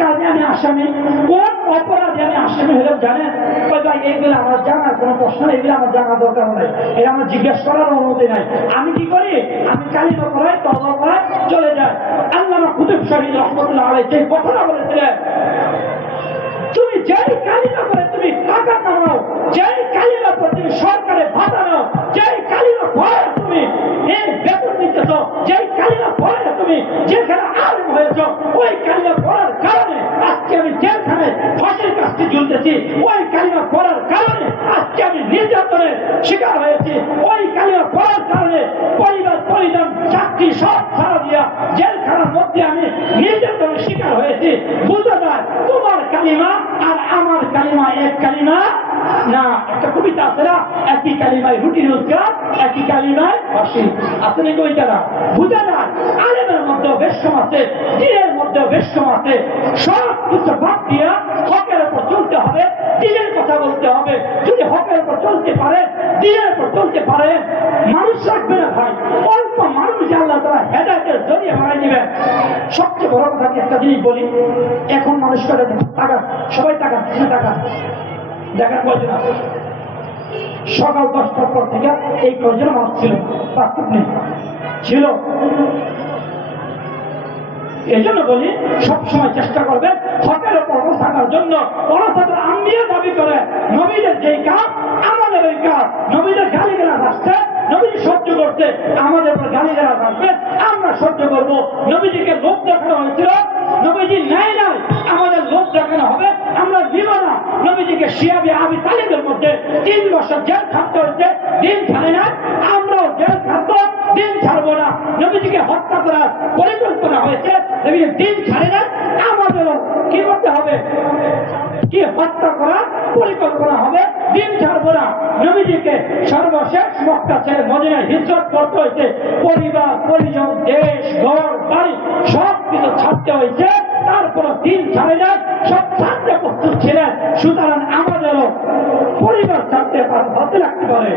কাজে আমি আসামি, কোন অপরাধে আমি আসামি হলেও জানেন? ভাই এইগুলো আমার জানার কোনো প্রশ্ন নেই, এগুলো আমার জানার দরকার নেই, এটা আমার জিজ্ঞেস করার অনুমতি নাই। আমি কি করি? আমি কালিমা পড়াই, তওবা করাই, চলে যাই। আল্লামা কুতুব শহীদ রাহমাতুল্লাহ আলাইহি যে কথাটা বলেছিলেন, তুমি যেই কালিমা করে তুমি টাকা কামাও, যেই কালিমা করে তুমি সরকারে ভাতা নাও, যেই কালিমা পড়ে তুমি এই বেতন নিতেছ, যেই কালিমা পড়ে তুমি যেখানে আলেম হয়েছ, ওই কালিমা পড়ার কারণে আজকে আমি জেলখানায় ফাঁসির কাছে ঝুলতেছি। ওই কালিমা পড়ার কারণে আজকে আমি নির্যাতনের শিকার হয়েছি। ওই কালিমা পড়ার কারণে পরিবার পরিজন চাকরি সব ছাড়া দিয়া জেলখানার মধ্যে আমি নির্যাতনের শিকার হয়েছি। বুঝতে যায় তোমার কালিমা আর আমার কালিমা এক কালিমা না। একটা কবিতা আছে না, একই কালিমায় রুটি রোজগার, একই কালিমায় ফাঁসি। আসলে কবিতা না, বুঝে যায় আলেমের মধ্যেও বেশম আছে, দিনের মধ্যেও বেশম আছে। সব কিছু বাদ দিয়া হকের উপর চলতে হবে, দিনের কথা বলতে হবে। যদি হকের উপর চলতে পারে, দিনের উপর চলতে পারে, মানুষ রাখবে না ভাই। অল্প মানুষ আল্লাহ তাআলা হেদায়েতের জরিয়া বানাই দিবেন। সবচেয়ে বড় কথা একটা জিনিস বলি, এখন মানুষ করে টাকা, সবাই টাকা দেখার প্রয়োজন আছে। সকাল 10টার পর থেকে এই প্রয়োজন মানুষ ছিল, বাস্তব নেই, ছিল। এই জন্য বলি সবসময় চেষ্টা করবেন হকের উপর থাকার জন্য। ওরাসাতুল আম্বিয়া দাবি করে নবীদের যেই কাজ আমাদের ওই কাজ। নবীদের গালিগালাজ আসছে, নবীজি সহ্য করছে, আমাদের উপর গালিগালাজ আসবে, আমরা সহ্য করবো। নবীজিকে লোভ দেখানো হয়েছিল, নবীজি নেয় নাই, আমাদের লোভ দেখানো হবে, আমরা দিব না। নবীজিকে শিয়াবি আবি তালিবের মধ্যে 3 বছর জেল খাটতে হয়েছে, দিন ছাড়ে না। আমরাও জেল খাটবো, দিন ছাড়বো না। নবীজিকে হত্যা করার পরিকল্পনা হয়েছে, নবীজি দিন ছাড়ে না। আমাদেরও কি করতে হবে? কি হত্যা করার পরিকল্পনা হবে, দিন ছাড়বো না। নবীজিকে সর্বশেষ মক্কা ছেড়ে মদিনায় হিজরত করতে হয়েছে, পরিবার পরিজন দেশ ঘর বাড়ি সব কিছু ছাড়তে হয়েছে, তারপর দিন ছাড়ে যায়, সব ছাড়তে প্রস্তুত ছিলেন। সুতরাং আমাদেরও পরিবার ছাড়তে হতে লাগতে পারে,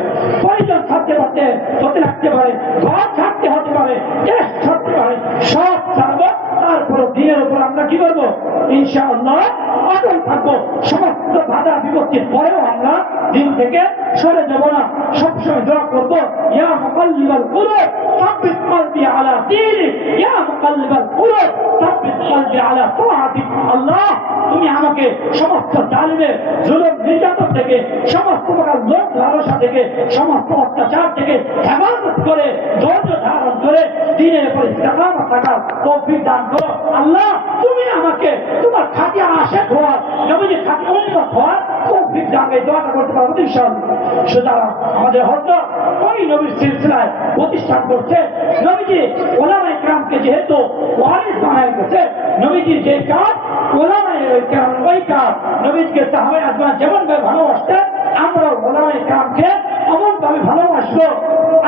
পরিজন ছাড়তে হতে লাগতে পারে, ঘর ছাড়তে হতে পারে, দেশ ছাড়তে পারে, সব ছাড়বো। তারপর দিনের উপর আমরা কি করবো? ইনশাআল্লাহ অটল থাকবো। সমস্ত বাধা বিপত্তির পরেও আমরা দিন থেকে সরে যাব না। সবসময় দোয়া করবো, ইয়া মুকাল্লিবাল কুলুব সাব্বিত কলবি আলা দীনিক, ইয়া মুকাল্লিবাল কুলুব সাব্বিত কলবি আলা তাআতিক। আল্লাহ, তুমি আমাকে সমস্ত জালিমের জুলুম নির্যাতন থেকে, সমস্ত প্রকার লোক লালসা থেকে, সমস্ত অত্যাচার থেকে হেফাজত করে, ধৈর্য ধারণ করে দিনের উপর ইস্তেকামত থাকার তৌফিক দান করো। আল্লাহ, তুমি আমাকে তোমার খাঁটি আশিক হওয়ার, নবীজির খাঁটি উম্মত হওয়ার তৌফিক দান। এই দোয়াটা করতে পারবো ইনশাআল্লাহ। সুতরাং আমাদের হযরত ওই নবীর সিলসিলায় প্রতিষ্ঠান করছে। নবীজি ওলামায়ে কেরামকে যেহেতু ওয়ারিস বানায় গেছে, নবীজির যে কাজ ওলামায়ে কেরাম ওই কাজ, নবীজিকে সাহাবায়ে আজমান যেমন ভাবে ভালোবাসতেন, আমরা ওলামায়ে কেরামকে এমন ভাবে ভালোবাসবো।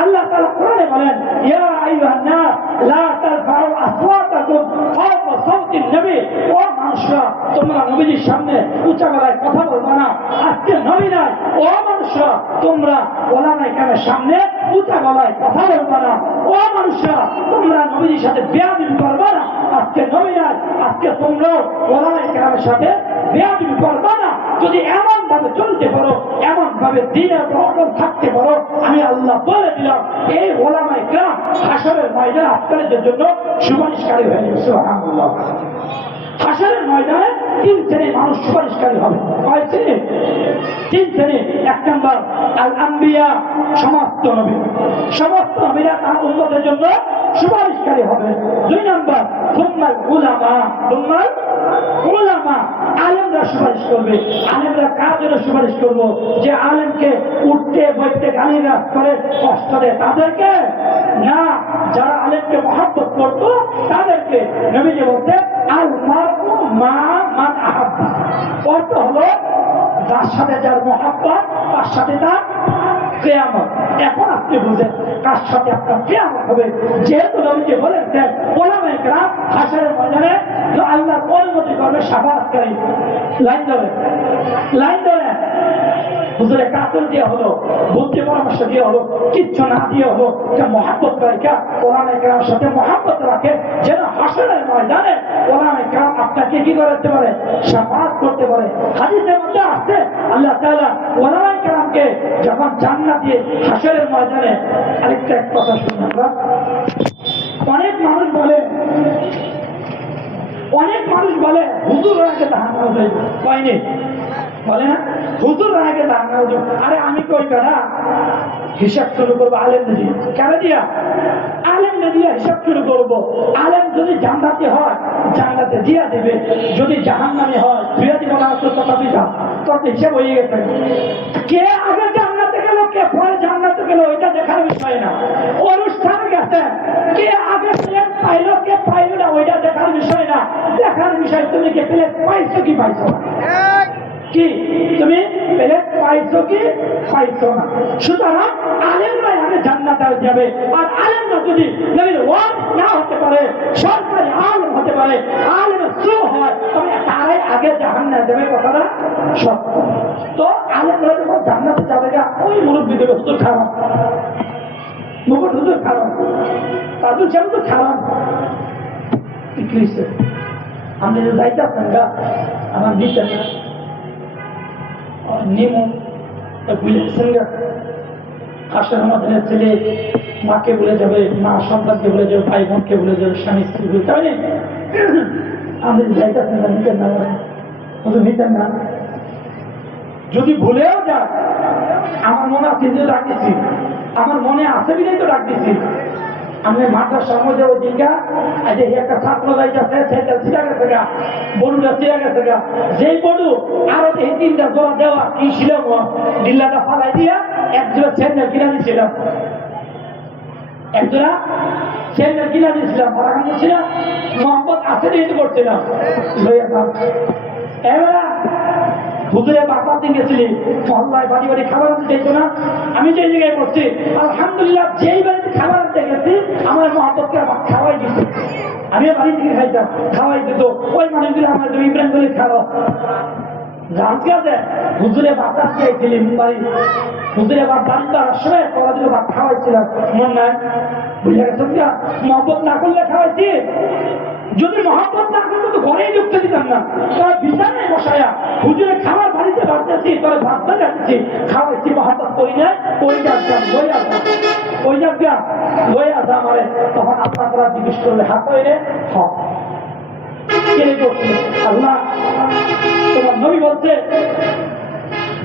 আল্লাহ তাআলা কোরআনে বলেন, ইয়া আইয়ুহান নাস লা তারফাউ আসওয়াতাকুম ফাওকা সাওতিন নবী। ও মানুষরা, তোমরা নবীজির সামনে উচ্চ গলায় কথা বলবা না। আজকে নবী নাই, ও মানুষরা, তোমরা ওলামায়ে কেরামের সামনে উচ্চ গলায় কথা বলবা না। ও মানুষরা, তোমরা নবীজির সাথে বেয়াদবি করবা না। আজকে নবী নাই, আজকে তোমরাও ওলামায়ে কেরামের সাথে বেয়াদবি করবা না। যদি এমন ভাবে চলতে পারো, এমন ভাবে দ্বীনের উপর অটল থাকতে পারো, আমি আল্লাহ বলে দিলাম এই ওলামায়ে কেরাম হাশরের ময়দানে আপনাদের জন্য সুপারিশকারী হয়ে যাবে। সুবহানাল্লাহ। হাশরের ময়দানে তিন শ্রেণীর মানুষ সুপারিশকারী হবে। কয় শ্রেণী? তিন শ্রেণী। এক নম্বর আল আম্বিয়া, সমস্ত নবী, সমস্ত নবীরা তার উম্মতের জন্য সুপারিশকারী হবে। দুই নম্বর সুম্মাল উলামা, সুম্মাল উলামা, আলেমরা সুপারিশ করবে। আলেমরা কার জন্য সুপারিশ করবো? যে আলেমকে উঠতে বসতে গালিগালাজ করে কষ্ট দেয় তাদেরকে না, যারা আলেমকে মহব্বত করতো তাদেরকে। নবীজি বলতে আল মারউ মা মান আহাব্বা, অর্থ হলো যার সাথে যার মহব্বত তার সাথে তার কিয়ামত। এখন আপনি বুঝেন কার সাথে আপনার কিয়ামত হবে। যেহেতু নবীজি বলেছেন ওলামায়ে কেরাম হাশরের ময়দানে আল্লাহর অনুমতি করবে শাফাআতকারী। লাইন ধরে, লাইন ধরে। হুজুরে কাতল দিয়ে হলো, বুদ্ধি পরামর্শ দিয়ে হলো, কিচ্ছু না দিয়ে হলো, যে মহব্বত করে ওলামায়ে কেরামের সাথে মহব্বত রাখে, যেন হাশরের ময়দানে ওলামায়ে কেরাম আপনাকে কি করতে পারে? শাফাআত করতে পারে। হাদিসের মধ্যে আসছে আল্লাহ তাআলা ওলামায়ে কেরামকে যখন জান্নাত দিয়ে হাশরের ময়দানে, আরেকটা এক কথা শুনুন আমরা। অনেক মানুষ বলে হুজুর আগে জাহান্নামে যাইব, কয়নি বলে না? হুজুর আগে জাহান্নামে যাইব। আরে আমি কই কারা হিসাব শুরু করবো আলেম নদী কেন দিয়া? আলেম নদিয়া হিসাব শুরু করবো। আলেম যদি জান্নাতে হয় জান্নাতে দিয়া দেবে, যদি জাহান্নামে হয় দিয়া দিব না। তোর কথা দিতা তোর হিসাব হয়ে গেছে। কে আগে জান্নাতে গেল, কে পরে জান্নাতে গেল, এটা দেখার বিষয় না। অনুষ্ঠান গেছে, কে আগে প্লেট পাইলো কে পাইলো না, ওইটা দেখার বিষয় না। দেখার বিষয় তুমি কে প্লেট পাইছো কি পাইছো না, কি তুমি প্লেট পাইছো কি পাইছো না। সুতরাং আলেমরা আগে জান্নাতে যাবে। আর আলেমরা যদি নবীর ওয়ারিস না হতে পারে, সরকারি আলেম হতে পারে, আলেমের সু হয়, তবে তারাই আগে জাহান্নামে যাবে। কথাটা সত্য। তো আলেমরা যখন জান্নাতে যাবে, ওই মুরব্বী দেবে হুজুর খারাপ, মুকুট হুজুর খারাপ, তাদের যেমন তো খারাপ। আপনি যে যাইতেছেন গা আমার নিচে নিমু বুঝেছেন গা, হাসের মধ্যে ছেলে মাকে বলে যাবে, মা সন্তানকে বলে যাবে, ভাই বোনকে বলে যাবে, স্বামী স্ত্রী বলে যাবে। আপনি যাইতেছেন না, নিতেন না, শুধু নিতেন না। যদি ভুলেও যায়, আমার মনে আছে যে রাখতেছি, আমার মনে আছে বিলেই তো রাখতেছি। আমি মাদ্রাসার মধ্যে ওই দিনটা একটা ছাত্র যাইতেছে, সেটা ছিঁড়া গেছে গা, বড়ুটা ছিঁড়া গেছে গা। যেই বড়ু আরো এই তিনটা জোড়া দেওয়া কি ছিল, ডিল্লাটা ফালাই দিয়া একজোড়া ছেলের কিনা দিয়েছিলাম, একজোড়া ছেলের কিনা দিয়েছিলাম। পড়াখান করছিলাম, মোহাম্মদ আছে দিয়ে করছিলাম। এবার হুজুরে বাসাতে গেছিলি, মহল্লায় বাড়ি বাড়ি খাবার আনতে চাইতো না। আমি যে জায়গায় পড়ছি, আলহামদুলিল্লাহ, যেই বাড়িতে খাবার আনতে গেছি আমার মহাপতকে আমার খাওয়াই দিত। আমি বাড়ি থেকে খাইতাম, খাওয়াই দিত। ওই মানুষগুলো আমার ইব্রাহিম বলে খাওয়া রাজকে হুজুরে বাতা খেয়েছিলেন বাড়ি, হুজুরে বাড়ি করার সময় তোরা দিলে ভাত খাওয়াইছিলাম, মন নাই? বুঝে গেছেন না? মহব্বত না করলে খাওয়াইছি। যদি মহব্বত না করতো তো ঘরেই ঢুকতে দিতাম না। তোরা বিছানায় বসায়া হুজুরে খাবার বাড়িতে বাড়তেছি, তোরা ভাতটা যাচ্ছি, খাওয়াইছি, মহব্বত করি না। ওই যাচ্ছিলাম, লই আসলাম, ওই যাচ্ছিলাম, লই আসা আমারে। তখন আপনার তারা জিজ্ঞেস করলে হাত হইলে হক কেড়ে করছে। আল্লাহ তোমার নবী বলছে,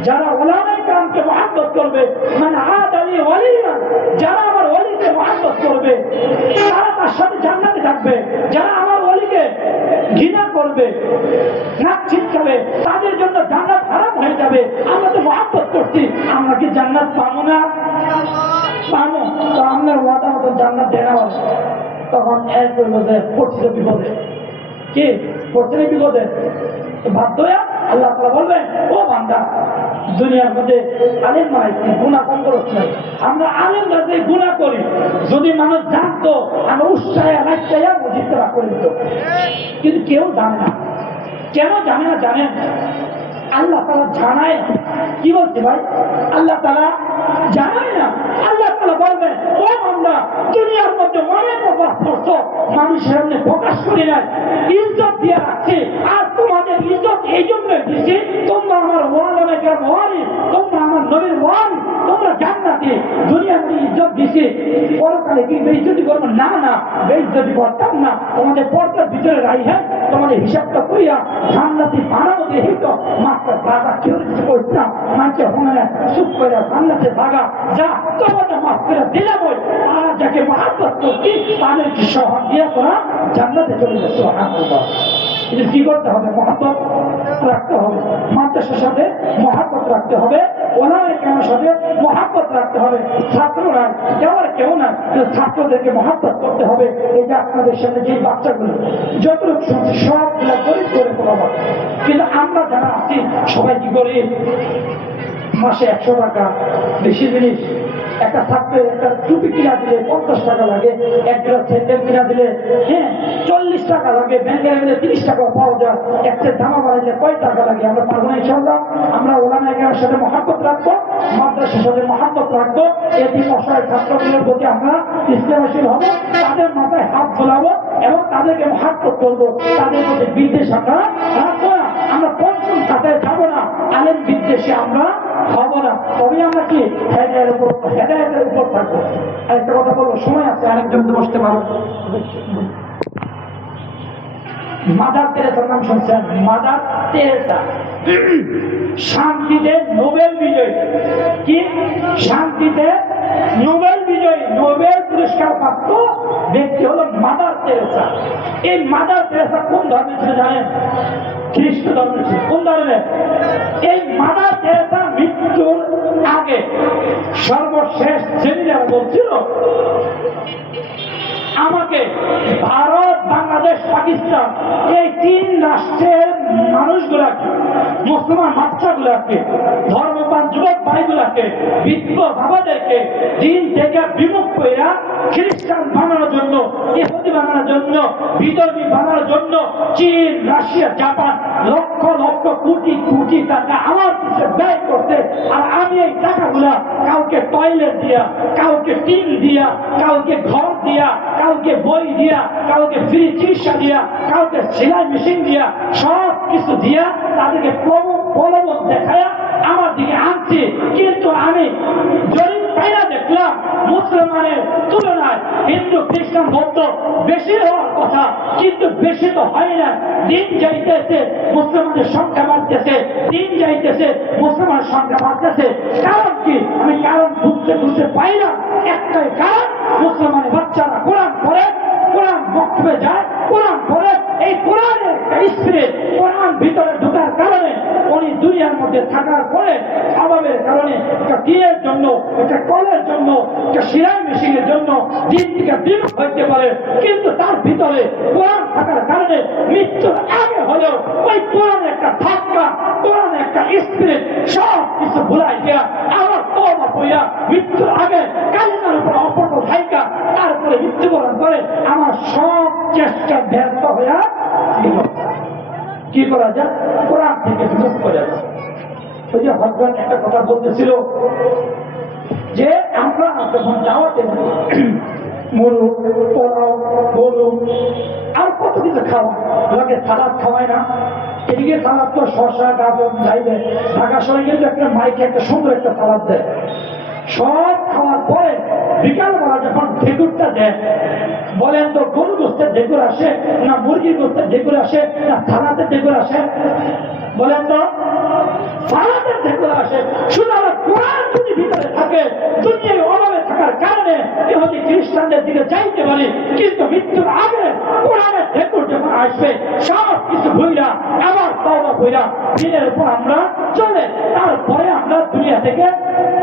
যারা ওলামায়ে কেরামকে মহব্বত করবে, মানে আদালি ওয়ালিয়া, যারা আমার ওলিকে মহব্বত করবে তারা তার সাথে জান্নাতে থাকবে। যারা আমার ওলিকে ঘৃণা করবে, নাক ছিটকাবে, তাদের জন্য জান্নাত হারাম হয়ে যাবে। আমরা তো মহব্বত করছি, আমরা কি জান্নাত পাবো না? পাবো। তো আপনার ওয়াদা মতো জান্নাত দেওয়া হবে। তখন এক বলছে পড়ছিল বিপদে, কি পড়ছে বিপদে, বাধ্য হয়ে আল্লাহ তাআলা বলবেন, ও বান্দা, দুনিয়ার মধ্যে আলেম বানাইছি, গুনাহ কম করছ না। আমরা আলেম গাছে গুনাহ করি, যদি মানুষ জানতো আমরা উৎসাহে লাইটাইয়া মসজিদে রাখ করে দিত। কিন্তু কেউ জানে না। কেন জানে না জানেন? আল্লাহ তাআলা জানায়। কি বলছে ভাই? আল্লাহ তাআলা জানায় না। আল্লাহ তাআলা বলবেন, ও বান্দা, দুনিয়ার মধ্যে অনেক অপরাধ করছো, মানুষের সামনে প্রকাশ করি নাই, ইজ্জত দিয়ে রাখছি। আর তোমাদের ইজ্জত এই জন্য দিচ্ছি, তোমরা আমার ওয়ালামে কেরাম ওয়ালি, তোমরা আমার নবীর ওয়ালি, তোমরা জান্নাতি। দুনিয়ার মধ্যে ইজ্জত দিছি, পরকালে কি বেইজ্জতি করবো? না না, বেইজ্জতি করতাম না। তোমাদের পর্দার ভিতরে রাইহা তোমাদের হিসাবটা করিয়া জান্নাতি বানাবো দিয়ে তো মাত্র ভাগা কেউ কিছু করতাম। মানুষের হনে চুপ করে জান্নাতে ভাগা যা তোমাদের মাফ করে দিলাম। ওই আর যাকে মহাব্বত করছি তাদেরকে সহন দিয়ে তোরা জান্নাতে চলে যাচ্ছে। কিন্তু কি করতে হবে? মহাব্বত রাখতে হবে, মাদ্রাসার সাথে মহাব্বত রাখতে হবে, ওলামায়ে কেরামের সাথে মহাব্বত রাখতে হবে। ছাত্ররা যাওয়ার কেউ না, ছাত্রদেরকে মহাব্বত করতে হবে। এই যে আপনাদের সাথে যে বাচ্চাগুলো যতটুকু শুনছি সবগুলো গরিব করে পড়াবো, কিন্তু আমরা যারা আছি সবাই কি করি? মাসে 100 টাকা বেশি জিনিস। একটা ছাত্রের একটা টুপি কিনা দিলে 50 টাকা লাগে, এক জোড়া স্যান্ডেল কিনা দিলে 40 টাকা লাগে, ব্যাংকের গেলে 30 টাকা পাওয়া যায়। একটা জামা বানাইলে কয় টাকা লাগে? আমরা পারবো না ইনশাআল্লাহ। আমরা ওলামায়ে কেরামের সাথে মহাব্বত রাখবো, মাদ্রাসার সাথে মহাব্বত রাখবো, এতিম অসহায় ছাত্রগুলোর প্রতি আমরা ইসলামশীল হবো, তাদের মাথায় হাত বোলাবো এবং তাদেরকে মহাব্বত করবো। তাদের প্রতি বিদ্বেষ আমরা রাখবো না। আমরা পঞ্চম খাতায় যাবো না, আলেম বিদ্বেষে আমরা হবো না। তবে আমরা কি হেদায়েতের উপর থাকবো। আরেকটা কথা বলবো, সময় আছে, আরেকজন বসতে পারবো। মাদার তেরেসার নাম শুনছেন? মাদার তেরেসা শান্তিতে নোবেল বিজয়ী। কি শান্তিতে নোবেল বিজয়ী, নোবেল পুরস্কার প্রাপ্ত ব্যক্তি হলো মাদার তেরেসা। এই মাদার তেরেসা কোন ধর্মের ছিল জানেন? খ্রিস্ট ধর্মের ছিল। কোন ধর্মের? এই মাদার তেরেসা মৃত্যুর আগে সর্বশেষ জেনারেল বলছিল, আমাকে ভারত, বাংলাদেশ, পাকিস্তান এই 3 রাষ্ট্রের মানুষগুলাকে, মুসলমান বাচ্চাগুলাকে, ধর্মপ্রাণ যুবক ভাইগুলাকে, বিধব বাবাদেরকে দিন থেকে বিমুখ কইরা খ্রিস্টান বানানোর জন্য, ইহুদি বানানোর জন্য, বিধর্মী বানানোর জন্য চীন, রাশিয়া, জাপান লক্ষ লক্ষ কোটি কোটি টাকা আমার পিছনে ব্যয় করতে। আর আমি এই টাকাগুলা কাউকে টয়লেট দিয়া, কাউকে টিন দিয়া, কাউকে ঘর দিয়া, কাউকে বই দিয়া, কাউকে ফ্রি চিকিৎসা দিয়া, কাউকে সেলাই মেশিন দিয়া, সব কিছু দিয়া তাদেরকে প্রলোভন দেখায়া আমার দিকে আনছি। কিন্তু আমি জরিপ পাইয়া দেখলাম মুসলমানের তুলনায় হিন্দু, খ্রিস্টান, বৌদ্ধ বেশি হওয়ার কথা, কিন্তু বেশি তো হয় না। দিন যাইতেছে মুসলমানের সংখ্যা বাড়তেছে, দিন যাইতেছে মুসলমানের সংখ্যা বাড়তেছে। কারণ কি? আমি কারণ বুঝতে পাইলাম। একটাই কারণ, মুসলমানের বাচ্চারা কোরআন পড়ে, কোরআন বক্তব্যে যায়, কোরআন পড়ে। এই কোরআনের একটা স্পিরিট কোরআন ভিতরে ঢোকার কারণে উনি দুনিয়ার মধ্যে থাকার পরে অভাবের কারণে একটা টিনের জন্য, একটা কলের জন্য, একটা সিলাই মেশিনের জন্য দিন থেকে বিমুখ হইতে পারে, কিন্তু তার ভিতরে কোরআন থাকার কারণে মৃত্যুর আগে হলেও ওই কোরআনের একটা ধাক্কা, কোরআনের একটা স্পিরিট সব কিছু ভুলাই দেয়া আমার তওবা কইরা মৃত্যুর আগে কালিমার উপর অপর ধাইকা তারপরে মৃত্যুবরণ করে আমার সব চেষ্টা ব্যর্থ হইয়া কি করা যায়? কোরআন থেকে মুখ করা যায়। ওই যে হযরত একটা কথা বলতেছিল যে আমরা যখন দাওয়াতে মুরু, পোলাও, গরু আর কত কিছু খাওয়া, লোকে সালাদ খাওয়ায় না। এদিকে সালাদ তো শসা, গাজর যাইবে, ঢাকা শহরে কিন্তু একটা মাইকে একটা সুন্দর একটা সালাদ দেয়। সব খাওয়ার পরে বিকালবেলা যখন ঢেকুরটা দেয়, বলেন তো গরু গোস্তের ঢেকুর আসে না মুরগির গোস্তের ঢেকুর আসে না সালাদের ঢেকুর আসে? বলেন তো সালাদের ঢেকুর আসে। শুধু আমার কোরআন যদি ভিতরে থাকে, দুনিয়ায় অভাবে থাকার কারণে ইহুদি খ্রিস্টানদের দিকে যাইতে পারি, কিন্তু মৃত্যুর আগে কোরআনের ঢেকুর যখন আসবে সব কিছু ভুইরা আবার তওবা কইরা দিনের উপর আমরা চলে, তারপরে আমরা দুনিয়া থেকে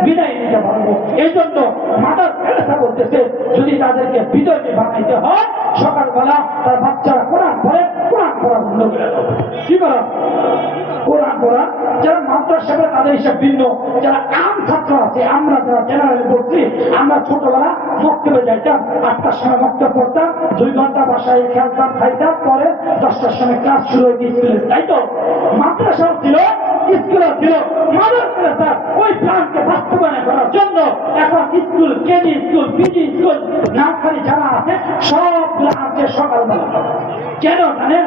বিদায় নিতে পারবো। এই জন্য মাদার তেরেসা বলতেছে যদি তাদেরকে বিজয়ী বানাইতে হয়, সকালবেলা তার বাচ্চারা কোরআন পড়ে, কোরআন পড়া বন্ধ করে দেবে। কি করা? কোরআন পড়া। যারা মাদ্রাসা তাদের হিসাব ভিন্ন, যারা আম ছাত্র আছে, আমরা যারা জেনারেলে পড়ছি, আমরা ছোটবেলা মক্তবে যাইতাম, 8টার সময় মক্তব পড়তাম, 2 ঘন্টা বাসায় খেলতাম, খাইতাম, পরে 10টার সময় ক্লাস শুরু হয়ে স্কুলে, তাই তো? মাদ্রাসাও ছিল, স্কুল ছিল। মাদার তেরেসা ওই প্ল্যানকে বাস্তবায়ন করার জন্য এখন school, KG school, PG school, Namkhali যারা আছে সবগুলো আছে সকালবেলা। কেন জানেন?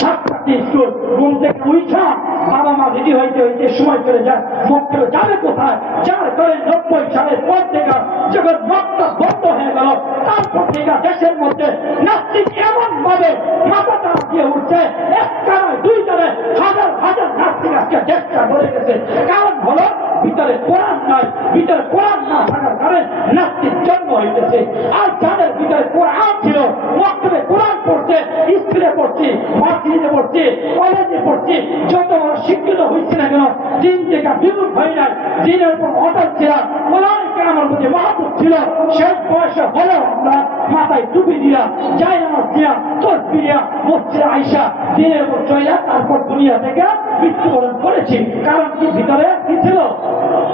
7টাতে স্কুল, ঘুম থেকে উঠা বাবা মা রেডি হইতে হইতে সময় চলে যায়, মক্তবে যাবে কোথায়? যার করে 90 সালের পর থেকে যখন মক্তব বন্ধ হয়ে গেল, তারপর থেকে দেশের মধ্যে নাস্তিক এমন ভাবে মাথা তারা দিয়ে উঠছে, এক কানায় 2 টানে হাজার হাজার নাস্তিক আজকে দেশটা ভরে গেছে। কারণ হলো ভিতরে কোরআন নাই, ভিতরে কোরআন না থাকার কারণে নাস্তিক জন্ম হইতেছে। আর যাদের ভিতরে কোরআন ছিল, মক্তবে কোরআন পড়ছে, স্কুলে পড়ছি, ভার্সিটিতে পড়ছি, কলেজে পড়ছি, যত বড় শিক্ষিত হয়েছি না কেন দিন থেকে বিমুখ হয় নাই, দিনের উপর অটল ছিলাম, কোরআনকে আমার মধ্যে মাহবুব ছিল। শেষ বয়সে হলেও আমরা মাথায় টুপি দিয়া, যাই নামাজ দিয়া, তসবিহ দিয়া, মসজিদে আইসা দিনের উপর চলে, তারপর দুনিয়া থেকে মৃত্যুবরণ করেছি। কারণ কি? ভিতরে কি ছিল?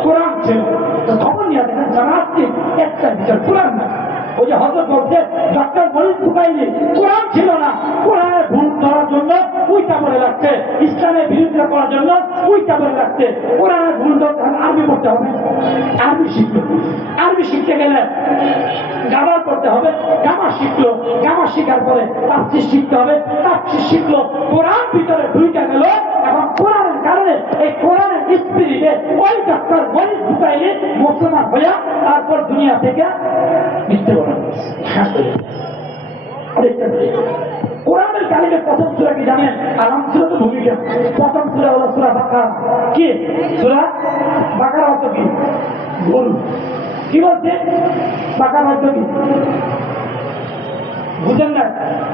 কোরআন ছিল। তো খবর নিয়ে দেখেন যারা আজকে একটা ভিতরে কোরআন না। ওই যে হযরত বলছে ডক্টর মরিস বুখারী, কোরআন ছিল না, কোরআনের ভুল ধরার জন্য উইটা বলে রাখছে, ইসলামের বিরোধিতা করার জন্য উইটা বলে রাখছে। কোরআনের ভুল ধরতে হলে আরবি পড়তে হবে, আরবি শিখতে, আরবি শিখতে গেলে গামার করতে হবে, গামার শিখলো, গামার শিখার পরে তাফসীর শিখতে হবে, তাফসীর শিখলো, কোরআন ভিতরে ঢুকে গেল। এখন কোরআনের কারণে এই কোরআনের স্পিরিটে ওই ডক্টর মরিস বুখারী মুসলমান হইয়া তারপর দুনিয়া থেকে মৃত্যুবরণ করছে। কোরআনের কালিমে প্রথম সূরা কি জানেন? আলাম সূরা তো ভূমিকা। প্রথম সূরা হলো সূরা বাকারা। কি সূরা বাকারা? অর্থ কি? গরু। কি বলছে? বাকারা অর্থ কি বুঝেন না?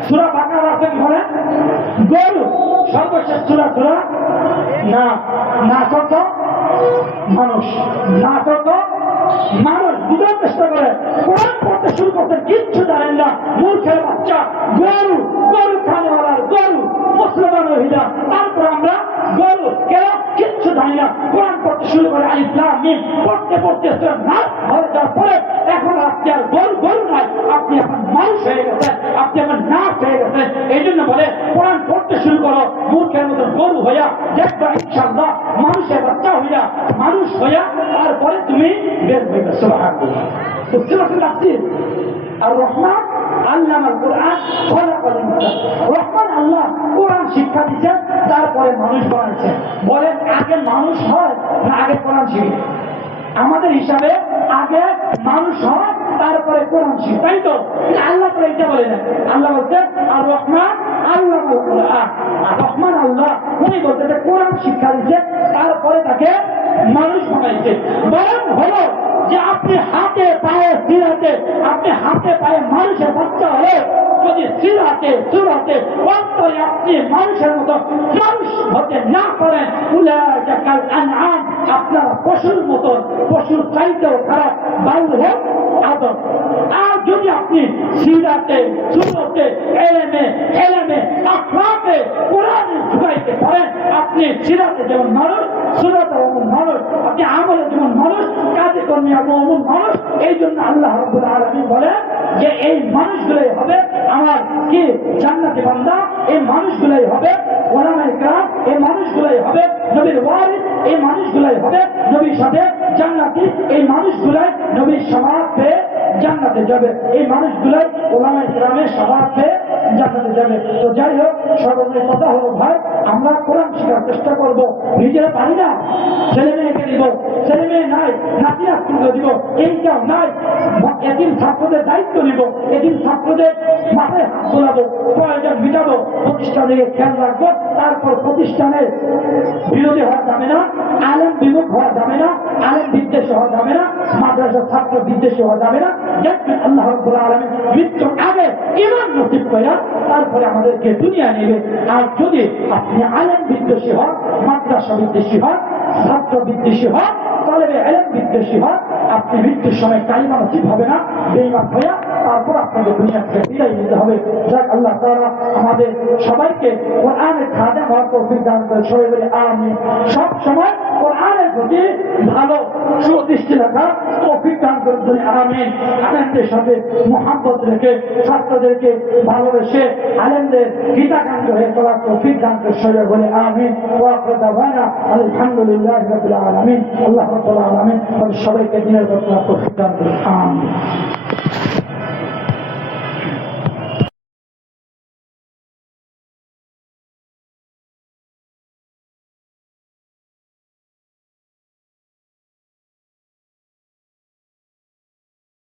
সূরা বাকারা অর্থ কি বলে? গরু। সর্বশেষ সূরা সূরা না, না কত মানুষ, না কত মানুষ। বুঝার চেষ্টা করে কোরআন পড়তে শুরু করতেন, কিচ্ছু জানেন না, মূর্খের বাচ্চা, গরু, গরু খানেওয়ালার গরু, মুসলমান মহিলা। তারপর আমরা গরু কেন কিচ্ছু জানি না, কোরআন পড়তে শুরু করে আলিফ লাম মিম পড়তে পড়তে না হয়ে যাওয়ার পরে এখন আপনি আর গরু গরু নাই, আপনি এখন মানুষ হয়ে গেছেন, আপনি এখন নাচ হয়ে গেছেন। এই জন্য বলে কোরআন পড়তে শুরু করো মূর্খের মতন গরু হইয়া, দেখবা ইনশাআল্লাহ মানুষের বাচ্চা হইয়া, মানুষ হইয়া, তারপরে তুমি বের হইবে। সুবহানাল্লাহ। বুঝতে পারছেন? তাফসীর আর রহমান আল্লামাল কোরআন খলাকাল ইনসান। রহমান আল্লাহ কোরআন শিক্ষা দিয়েছেন, তারপরে মানুষ বানাইছেন। বলেন আগে মানুষ হয় না আগে কোরআন শিখে? আমাদের হিসাবে আগে মানুষ হয়, তারপরে কোরআন শিখে, তাই তো? আল্লাহ করে এটা বলে না। আল্লাহ বলছে আর রহমান আল্লামাল কোরআন। আর রহমান আল্লাহ উনি বলতে কোরআন শিক্ষা দিয়েছে, তারপরে তাকে মানুষ বানাইছে। বরং হলো যে আপনি হাতে পায়ে সিরাতে, আপনি হাতে পায়ে মানুষের বাচ্চা হয়ে যদি সিরাতে সুরাতে অন্তরে আপনি মানুষের মতো মানুষ হতে না পারেন, উলাইকা কাল আনআম, আপনারা পশুর মতো, পশুর চাইতেও খারাপ, বাউল হোক আদম। আর যদি আপনি সিরাতে সুরতে এলেমে হেলেমে আখলাকে কোরআনে ঢুকাইতে পারেন, আপনি সিরাতে যেমন মানুষ, সুরাতে এমন মানুষ, আপনি আমলে যেমন মানুষ, কাজে কর্মে এমন মানুষ। এই জন্য আল্লাহ রাব্বুল আলামিন বলে যে এই মানুষগুলোই হবে আমার কি জান্নাতি বান্দা, এই মানুষগুলোই হবে ওলামায়ে কেরাম, এই মানুষগুলোই হবে নবীর ওয়ারিস, এই মানুষগুলোই হবে নবীর সাথে জান্নাতি, এই মানুষগুলাই নবীর শাফাআত পেয়ে জান্নাতে যাবে, এই গুলাই ওলামায়ে কেরামের শাফাআত পেয়ে জান্নাতে যাবে। তো যাই হোক, সর্বশেষ কথা হলো ভাই, আমরা কোরআন শেখার চেষ্টা করবো। নিজেরা পারি না, ছেলে মেয়েকে দিব, ছেলে মেয়ে নাই নাতি নাতনিকে দিব, এইটাও নাই, এতিম ছাত্রদের দায়িত্ব নিব, এতিম ছাত্রদের মাথায় হাত বোলাবো, প্রয়োজন মিটাবো, প্রতিষ্ঠানে খেয়াল রাখবো। তারপর প্রতিষ্ঠানের বিরোধী হওয়া যাবে না, আলেম বিমুখ হওয়া যাবে না, আলেম বিদ্বেষী হওয়া যাবে না, মাদ্রাসার ছাত্র বিদ্বেষী হওয়া যাবে না। দেখবেন আল্লাহ রাব্বুল আলামিন মৃত্যুর আগে ঈমান নসিব কইরা তারপরে আমাদেরকে দুনিয়া নেবে। আর যদি আপনি আলেম বিদ্বেষী হন, মাদ্রাসা বিদ্বেষী হন, ছাত্র বিদ্বেষী হন, তালেবে ইলম বিদ্বেষী হন, আপনি মৃত্যুর সময় কালিমা নসিব হবে না, বেঈমান হইয়া তারপর আপনাকে দুনিয়া থেকে বিদায় নিতে হবে। যাক, আল্লাহ তাআলা আমাদের সবাইকে কোরআনের খাদেম হওয়ার তৌফিক দান করে। সবাই বলে আমিন। সব সময় কোরআনের প্রতি ভালো সুদৃষ্টি রাখা তৌফিক দান করে বলে আমিন। আলেমদের সাথে মুহাব্বত রেখে ছাত্রদেরকে ভালোবেসে আলেমদের গীতাকাণ্ড হয়ে চলার তৌফিক দান করে। সবাই বলে আমিন। ওয়া আখিরু দাওয়ানা আলহামদুলিল্লাহি রাব্বিল আলামিন। আল্লাহ রাব্বুল আলামিন সবাইকে দিনের কথা তৌফিক দান করে। আমিন।